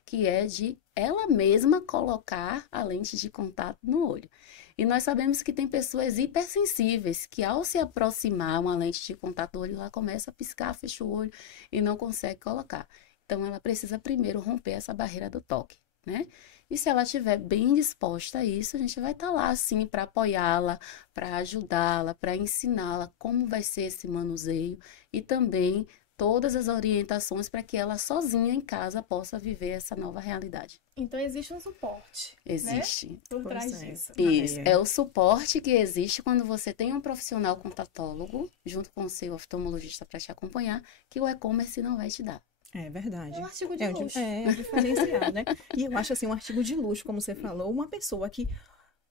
que é de ela mesma colocar a lente de contato no olho. E nós sabemos que tem pessoas hipersensíveis que ao se aproximar uma lente de contato do olho, ela começa a piscar, fecha o olho e não consegue colocar. Então, ela precisa primeiro romper essa barreira do toque, né? E se ela estiver bem disposta a isso, a gente vai estar lá, assim, para apoiá-la, para ajudá-la, para ensiná-la como vai ser esse manuseio e também todas as orientações para que ela sozinha em casa possa viver essa nova realidade. Então existe um suporte, existe, né? Por trás disso. Isso, é o suporte que existe quando você tem um profissional contatólogo junto com o seu oftalmologista para te acompanhar, que o e-commerce não vai te dar. É verdade. É um artigo de luxo. É um diferencial, né? E eu acho assim, um artigo de luxo, como você falou, uma pessoa que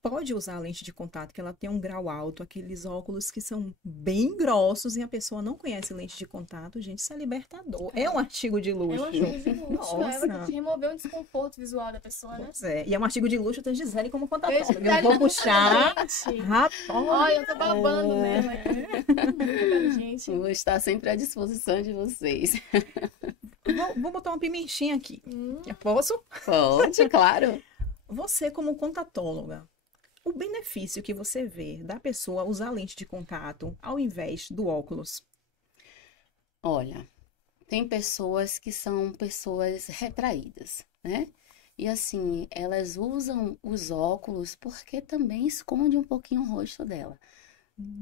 pode usar a lente de contato, que ela tem um grau alto, aqueles óculos que são bem grossos e a pessoa não conhece lente de contato, gente, isso é libertador. É um artigo de luxo. É um artigo de luxo. Nossa. Ela tem que remover o desconforto visual da pessoa, né? Pois é, e é um artigo de luxo, tem Gisele como Beijo, contatóloga. Eu vou puxar. Gente. Rapaz. Olha, eu tô babando nela aqui. Muito inteligente. Eu vou estar sempre à disposição de vocês. Vou botar uma pimentinha aqui. Eu posso? Pode, claro. Você, como contatóloga, o benefício que você vê da pessoa usar lente de contato ao invés do óculos? Olha, tem pessoas que são pessoas retraídas, né? E assim, elas usam os óculos porque também esconde um pouquinho o rosto dela.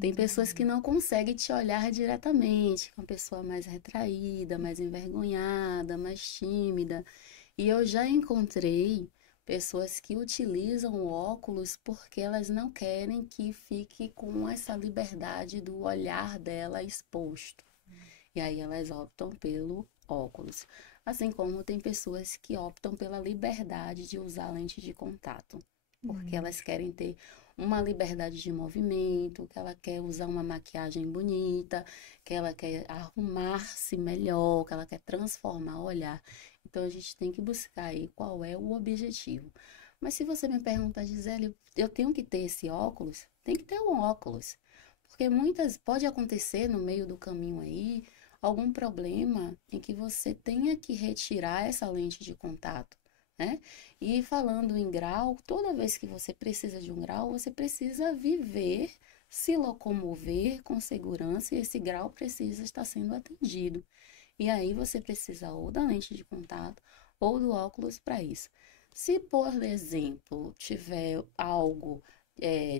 Tem pessoas que não conseguem te olhar diretamente, uma pessoa mais retraída, mais envergonhada, mais tímida. E eu já encontrei pessoas que utilizam o óculos porque elas não querem que fique com essa liberdade do olhar dela exposto. E aí elas optam pelo óculos. Assim como tem pessoas que optam pela liberdade de usar lente de contato. Porque elas querem ter uma liberdade de movimento, que ela quer usar uma maquiagem bonita, que ela quer arrumar-se melhor, que ela quer transformar o olhar. Então, a gente tem que buscar aí qual é o objetivo. Mas se você me pergunta, Gisele, eu tenho que ter esse óculos? Tem que ter um óculos. Porque pode acontecer no meio do caminho aí, algum problema em que você tenha que retirar essa lente de contato, né? E falando em grau, toda vez que você precisa de um grau, você precisa viver, se locomover com segurança e esse grau precisa estar sendo atendido. E aí você precisa ou da lente de contato ou do óculos para isso. Se, por exemplo, tiver algo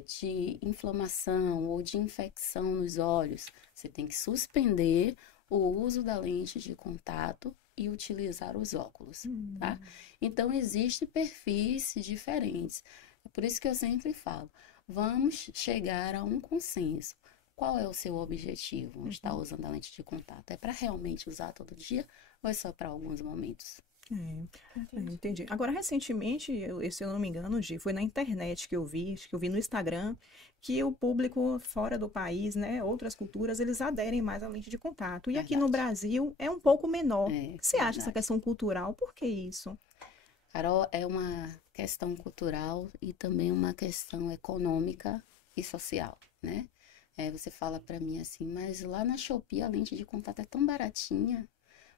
de inflamação ou de infecção nos olhos, você tem que suspender o uso da lente de contato e utilizar os óculos, tá? Então, existem perfis diferentes. É por isso que eu sempre falo, vamos chegar a um consenso. Qual é o seu objetivo? Estar usando a lente de contato? É para realmente usar todo dia ou é só para alguns momentos? Entendi. Agora, recentemente, se eu não me engano, Gi, foi na internet que eu vi, acho que eu vi no Instagram, que o público fora do país, né, outras culturas, eles aderem mais à lente de contato. E aqui no Brasil é um pouco menor. O que você acha essa questão cultural? Por que isso? Carol, é uma questão cultural e também uma questão econômica e social, né? Você fala para mim assim, mas lá na Shopee a lente de contato é tão baratinha.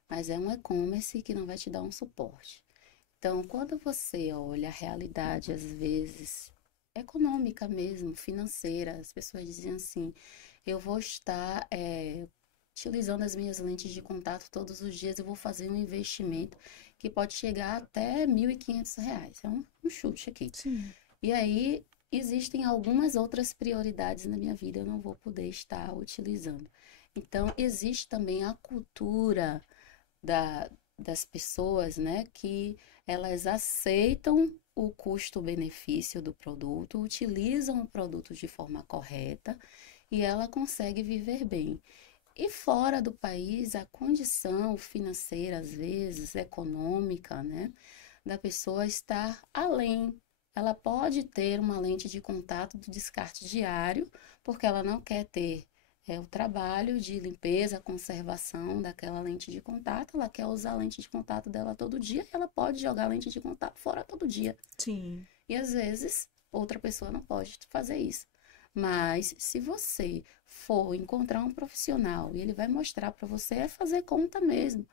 Mas é um e-commerce que não vai te dar um suporte. Então, quando você olha a realidade, às vezes, econômica mesmo, financeira, as pessoas dizem assim, eu vou estar utilizando as minhas lentes de contato todos os dias, eu vou fazer um investimento que pode chegar até R$ 1.500. É um chute aqui. Sim. E aí, existem algumas outras prioridades na minha vida, eu não vou poder estar utilizando. Então, existe também a cultura das pessoas, né, que elas aceitam o custo-benefício do produto, utilizam o produto de forma correta e ela consegue viver bem. E fora do país, a condição financeira, às vezes, econômica, né, da pessoa estar além. Ela pode ter uma lente de contato do descarte diário, porque ela não quer ter o trabalho de limpeza, conservação daquela lente de contato, ela quer usar a lente de contato dela todo dia, ela pode jogar a lente de contato fora todo dia. Sim. E às vezes, outra pessoa não pode fazer isso. Mas se você for encontrar um profissional e ele vai mostrar para você, é fazer conta mesmo.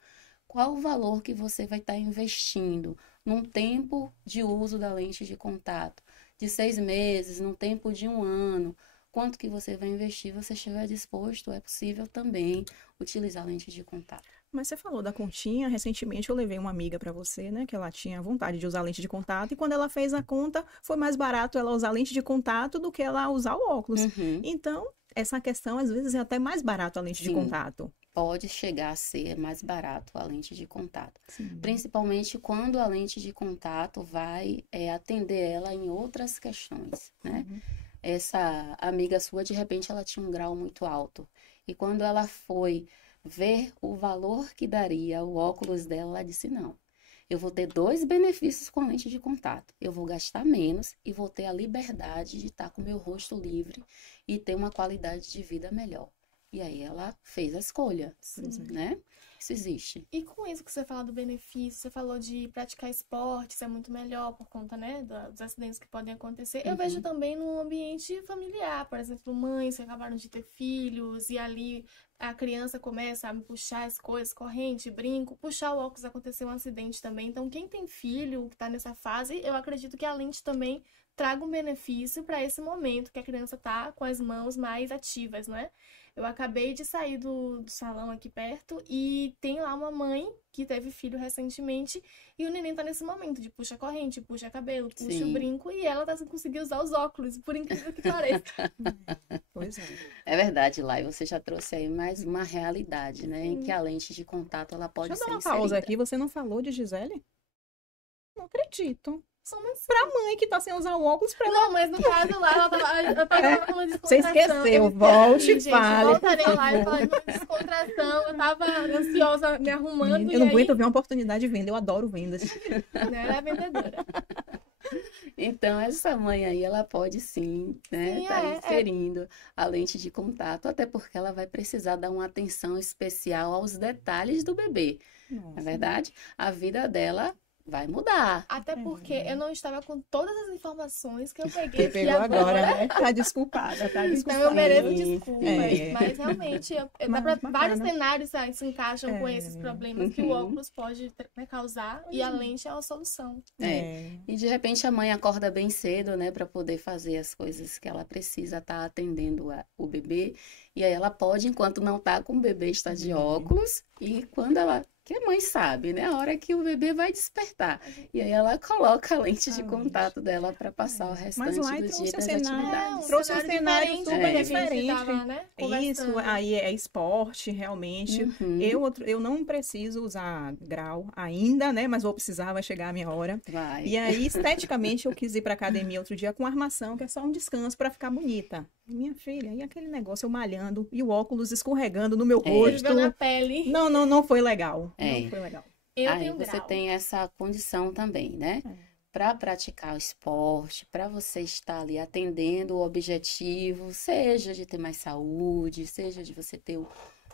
Qual o valor que você vai estar investindo num tempo de uso da lente de contato? De 6 meses, num tempo de 1 ano. Quanto que você vai investir, você estiver disposto, é possível também utilizar lente de contato. Mas você falou da continha, recentemente eu levei uma amiga para você, né, que ela tinha vontade de usar lente de contato, e quando ela fez a conta, foi mais barato ela usar lente de contato do que ela usar o óculos. Então, essa questão, às vezes, é até mais barato a lente de contato. Pode chegar a ser mais barato a lente de contato. Sim. Principalmente quando a lente de contato vai atender ela em outras questões, né? Essa amiga sua, de repente, ela tinha um grau muito alto. E quando ela foi ver o valor que daria o óculos dela, ela disse, não, eu vou ter dois benefícios com a lente de contato. Eu vou gastar menos e vou ter a liberdade de estar com o meu rosto livre e ter uma qualidade de vida melhor. E aí ela fez a escolha, né? Isso existe. E com isso que você fala do benefício, você falou de praticar esportes, é muito melhor por conta, né, dos acidentes que podem acontecer. Eu vejo também no ambiente familiar, por exemplo, mães que acabaram de ter filhos e ali a criança começa a puxar as coisas, corrente, brinco, puxar o óculos, aconteceu um acidente também. Então, quem tem filho, que está nessa fase, eu acredito que a lente também traga um benefício para esse momento que a criança está com as mãos mais ativas, né? Eu acabei de sair do salão aqui perto e tem lá uma mãe que teve filho recentemente e o neném tá nesse momento de puxa corrente, puxa cabelo, puxa o brinco e ela tá sem conseguir usar os óculos, por incrível que pareça. Pois é. É verdade, Lai, você já trouxe aí mais uma realidade, né? Em que a lente de contato, ela pode Deixa eu ser dar uma pausa inserida. aqui, você não falou de Gisele? Não acredito. Pra mãe que tá sem usar o óculos, pra ela... Não, mas no caso lá, eu tava com uma descontração. Você esqueceu, volte e fale. Eu voltarei lá e falei uma descontração, eu tava ansiosa me arrumando. Eu não aguento ver uma oportunidade de venda, eu adoro vendas. Ela é a vendedora. Então, essa mãe aí, ela pode sim, né, Sim, tá inserindo a lente de contato, até porque ela vai precisar dar uma atenção especial aos detalhes do bebê. Não é verdade? A vida dela vai mudar. Até porque eu não estava com todas as informações que eu peguei Você aqui pegou agora, né? Tá desculpada, tá desculpada. Então eu mereço desculpas, É. mas realmente vários cenários se encaixam com esses problemas que o óculos pode causar e a lente é uma solução. E de repente a mãe acorda bem cedo, né, para poder fazer as coisas que ela precisa estar atendendo o bebê. E aí ela pode, enquanto não tá com o bebê, estar de óculos. E quando ela... Que a mãe sabe, né? A hora que o bebê vai despertar. E aí ela coloca a lente de contato dela para passar o restante do dia das atividades. Trouxe um cenário super diferente. Tava, né, Isso, aí é esporte, realmente. Eu não preciso usar grau ainda, né? Mas vou precisar, vai chegar a minha hora. Vai. E aí, esteticamente, eu quis ir pra academia outro dia com armação, que é só um descanso para ficar bonita. Minha filha, e aquele negócio eu malhando e o óculos escorregando no meu rosto. Na pele. Não foi legal. Não foi legal. Aí você tem essa condição também, né? Para praticar o esporte, para você estar ali atendendo o objetivo, seja de ter mais saúde, seja de você ter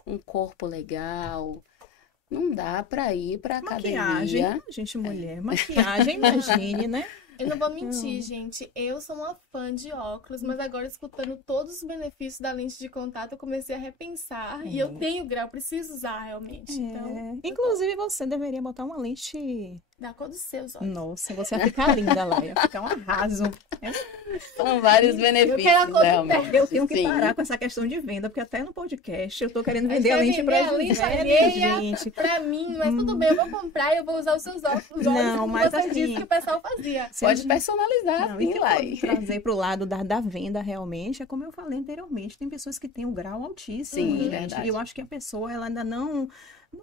um corpo legal. Não dá para ir para academia. Gente, mulher, maquiagem, imagine, né? Eu não vou mentir, gente. Eu sou uma fã de óculos, mas agora escutando todos os benefícios da lente de contato, eu comecei a repensar. E eu tenho grau, preciso usar realmente. Então, inclusive, você deveria botar uma lente da cor dos seus olhos. Nossa, você ia ficar linda lá, ia ficar um arraso. São vários benefícios, realmente. Eu tenho que parar com essa questão de venda, porque até no podcast eu tô querendo vender a lente pra gente. Pra mim, mas tudo bem, eu vou comprar e eu vou usar os seus óculos. Não, mas você disse que o pessoal fazia. Pode personalizar, sim, lá. Trazer pro lado da venda, realmente, é como eu falei anteriormente, tem pessoas que têm um grau altíssimo. Sim, gente, e eu acho que a pessoa, ela ainda não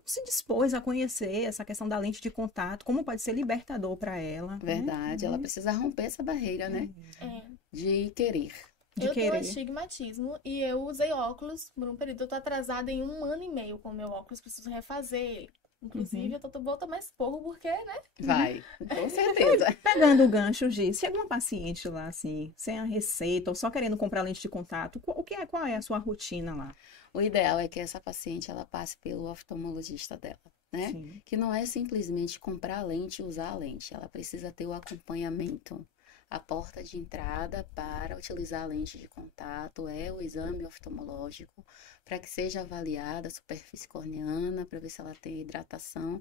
se dispôs a conhecer essa questão da lente de contato, como pode ser libertador para ela. Verdade, ela precisa romper essa barreira, né? De querer. Eu tenho astigmatismo e eu usei óculos por um período. Eu tô atrasada em 1 ano e meio com o meu óculos, preciso refazer ele. Inclusive, eu vou tomar esporro porque, né? Vai, com certeza. Pegando o gancho, Gi, se alguma paciente lá, assim, sem a receita ou só querendo comprar lente de contato, qual é a sua rotina lá? O ideal é que essa paciente, ela passe pelo oftalmologista dela, né? Sim. Que não é simplesmente comprar a lente e usar a lente. Ela precisa ter o acompanhamento. A porta de entrada para utilizar a lente de contato é o exame oftalmológico, para que seja avaliada a superfície corneana, para ver se ela tem hidratação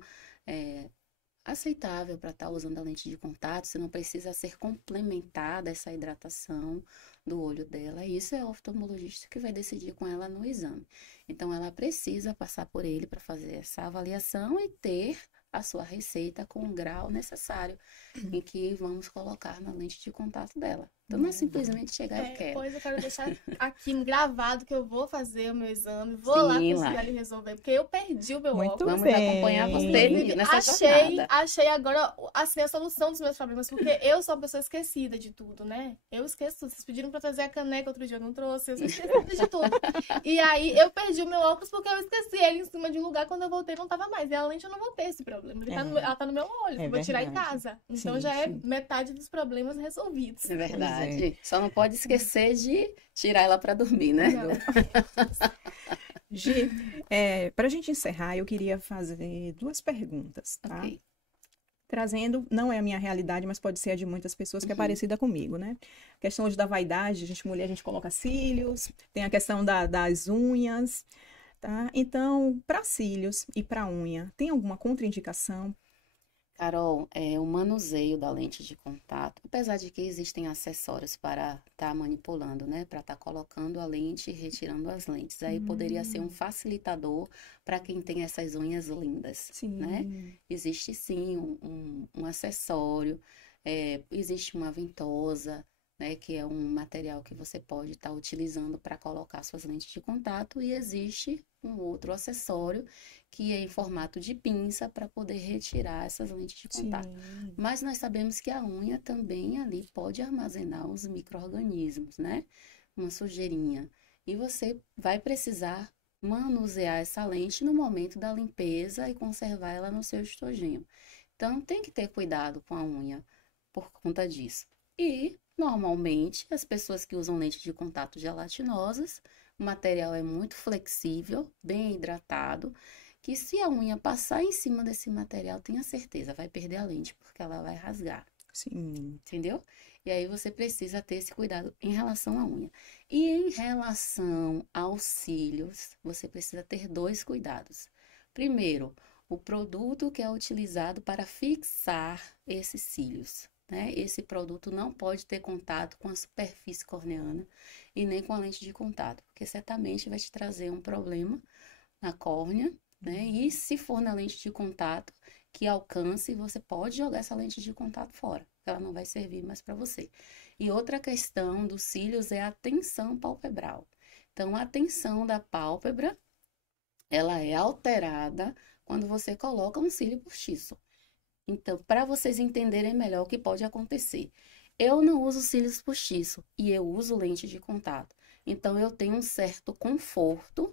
aceitável para estar usando a lente de contato, se não precisa ser complementada essa hidratação do olho dela. Isso é o oftalmologista que vai decidir com ela no exame. Então, ela precisa passar por ele para fazer essa avaliação e ter a sua receita com o grau necessário em que vamos colocar na lente de contato dela, Então, não é simplesmente chegar, eu quero. Depois eu quero deixar aqui gravado que eu vou fazer o meu exame, vou lá precisar resolver, porque eu perdi o meu óculos. Vamos acompanhar você nessa jornada. Achei agora, assim, a solução dos meus problemas, porque eu sou uma pessoa esquecida de tudo, né? Eu esqueço tudo. Vocês pediram pra trazer a caneca, outro dia eu não trouxe, eu sou esquecida de tudo. E aí, eu perdi o meu óculos porque eu esqueci ele em cima de um lugar, quando eu voltei não tava mais. E além de eu não vou ter esse problema, ela tá no meu olho, eu vou tirar em casa. Então, já é metade dos problemas resolvidos. É verdade. Só não pode esquecer de tirar ela para dormir, né? Gi, para a gente encerrar, eu queria fazer 2 perguntas, tá? Okay. Trazendo, não é a minha realidade, mas pode ser a de muitas pessoas que é parecida comigo, né? A questão hoje da vaidade, mulher, a gente coloca cílios, tem a questão das unhas, tá? Então, para cílios e para unha, tem alguma contraindicação? Carol, o manuseio da lente de contato, apesar de que existem acessórios para estar manipulando, né? Para estar colocando a lente e retirando as lentes. Aí poderia ser um facilitador para quem tem essas unhas lindas, né? Existe sim um acessório, existe uma ventosa, né? Que é um material que você pode estar utilizando para colocar suas lentes de contato, e existe um outro acessório que é em formato de pinça para poder retirar essas lentes de contato. Mas nós sabemos que a unha também ali pode armazenar os micro-organismos, né? Uma sujeirinha. E você vai precisar manusear essa lente no momento da limpeza e conservar ela no seu estojinho. Então, tem que ter cuidado com a unha por conta disso. E, normalmente, as pessoas que usam lentes de contato gelatinosas, o material é muito flexível, bem hidratado, que se a unha passar em cima desse material, tenha certeza, vai perder a lente, porque ela vai rasgar. Sim. Entendeu? E aí você precisa ter esse cuidado em relação à unha. E em relação aos cílios, você precisa ter 2 cuidados. Primeiro, o produto que é utilizado para fixar esses cílios, né? Esse produto não pode ter contato com a superfície corneana e nem com a lente de contato, porque certamente vai te trazer um problema na córnea, né? E se for na lente de contato que alcance, você pode jogar essa lente de contato fora, ela não vai servir mais para você. E outra questão dos cílios é a tensão palpebral. Então, a tensão da pálpebra, ela é alterada quando você coloca um cílio postiço. Então, para vocês entenderem melhor o que pode acontecer, eu não uso cílios postiço e eu uso lente de contato. Então, eu tenho um certo conforto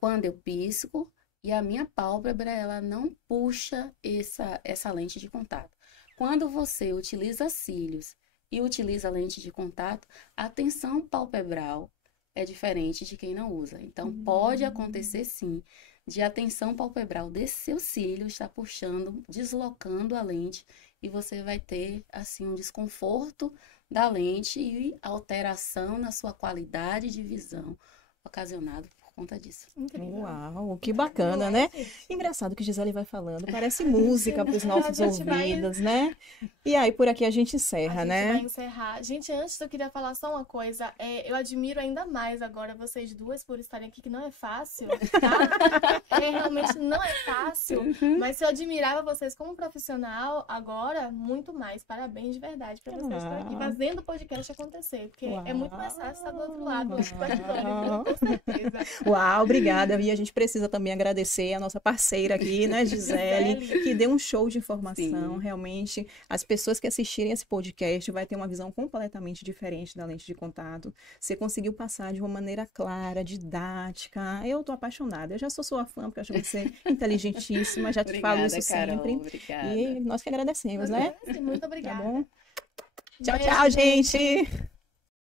quando eu pisco, e a minha pálpebra, ela não puxa essa lente de contato. Quando você utiliza cílios e utiliza lente de contato, a tensão palpebral é diferente de quem não usa. Então, pode acontecer sim, de a tensão palpebral desse seu cílio estar puxando, deslocando a lente, e você vai ter, assim, um desconforto da lente e alteração na sua qualidade de visão, ocasionado por conta disso. Incrível. Uau, que bacana, né? Engraçado que Gisele vai falando, parece música para os nossos ouvidos, né? E aí, por aqui a gente encerra, né? A gente vai encerrar. Gente, antes eu queria falar só uma coisa. Eu admiro ainda mais agora vocês duas por estarem aqui, que não é fácil, tá? Realmente não é fácil. Mas se eu admirava vocês como profissional, agora, muito mais. Parabéns de verdade para vocês estarem aqui fazendo o podcast acontecer. Porque é muito mais fácil estar do outro lado, com certeza. Uau, obrigada. E a gente precisa também agradecer a nossa parceira aqui, né, Gisele, que deu um show de informação. Sim. Realmente, as pessoas que assistirem esse podcast vai ter uma visão completamente diferente da lente de contato. Você conseguiu passar de uma maneira clara, didática. Eu tô apaixonada. Eu já sou sua fã, porque eu acho você inteligentíssima. Já te falo isso Carol, sempre. Obrigada. E nós que agradecemos, né? Muito obrigada. Tá bom? Tchau, tchau, gente!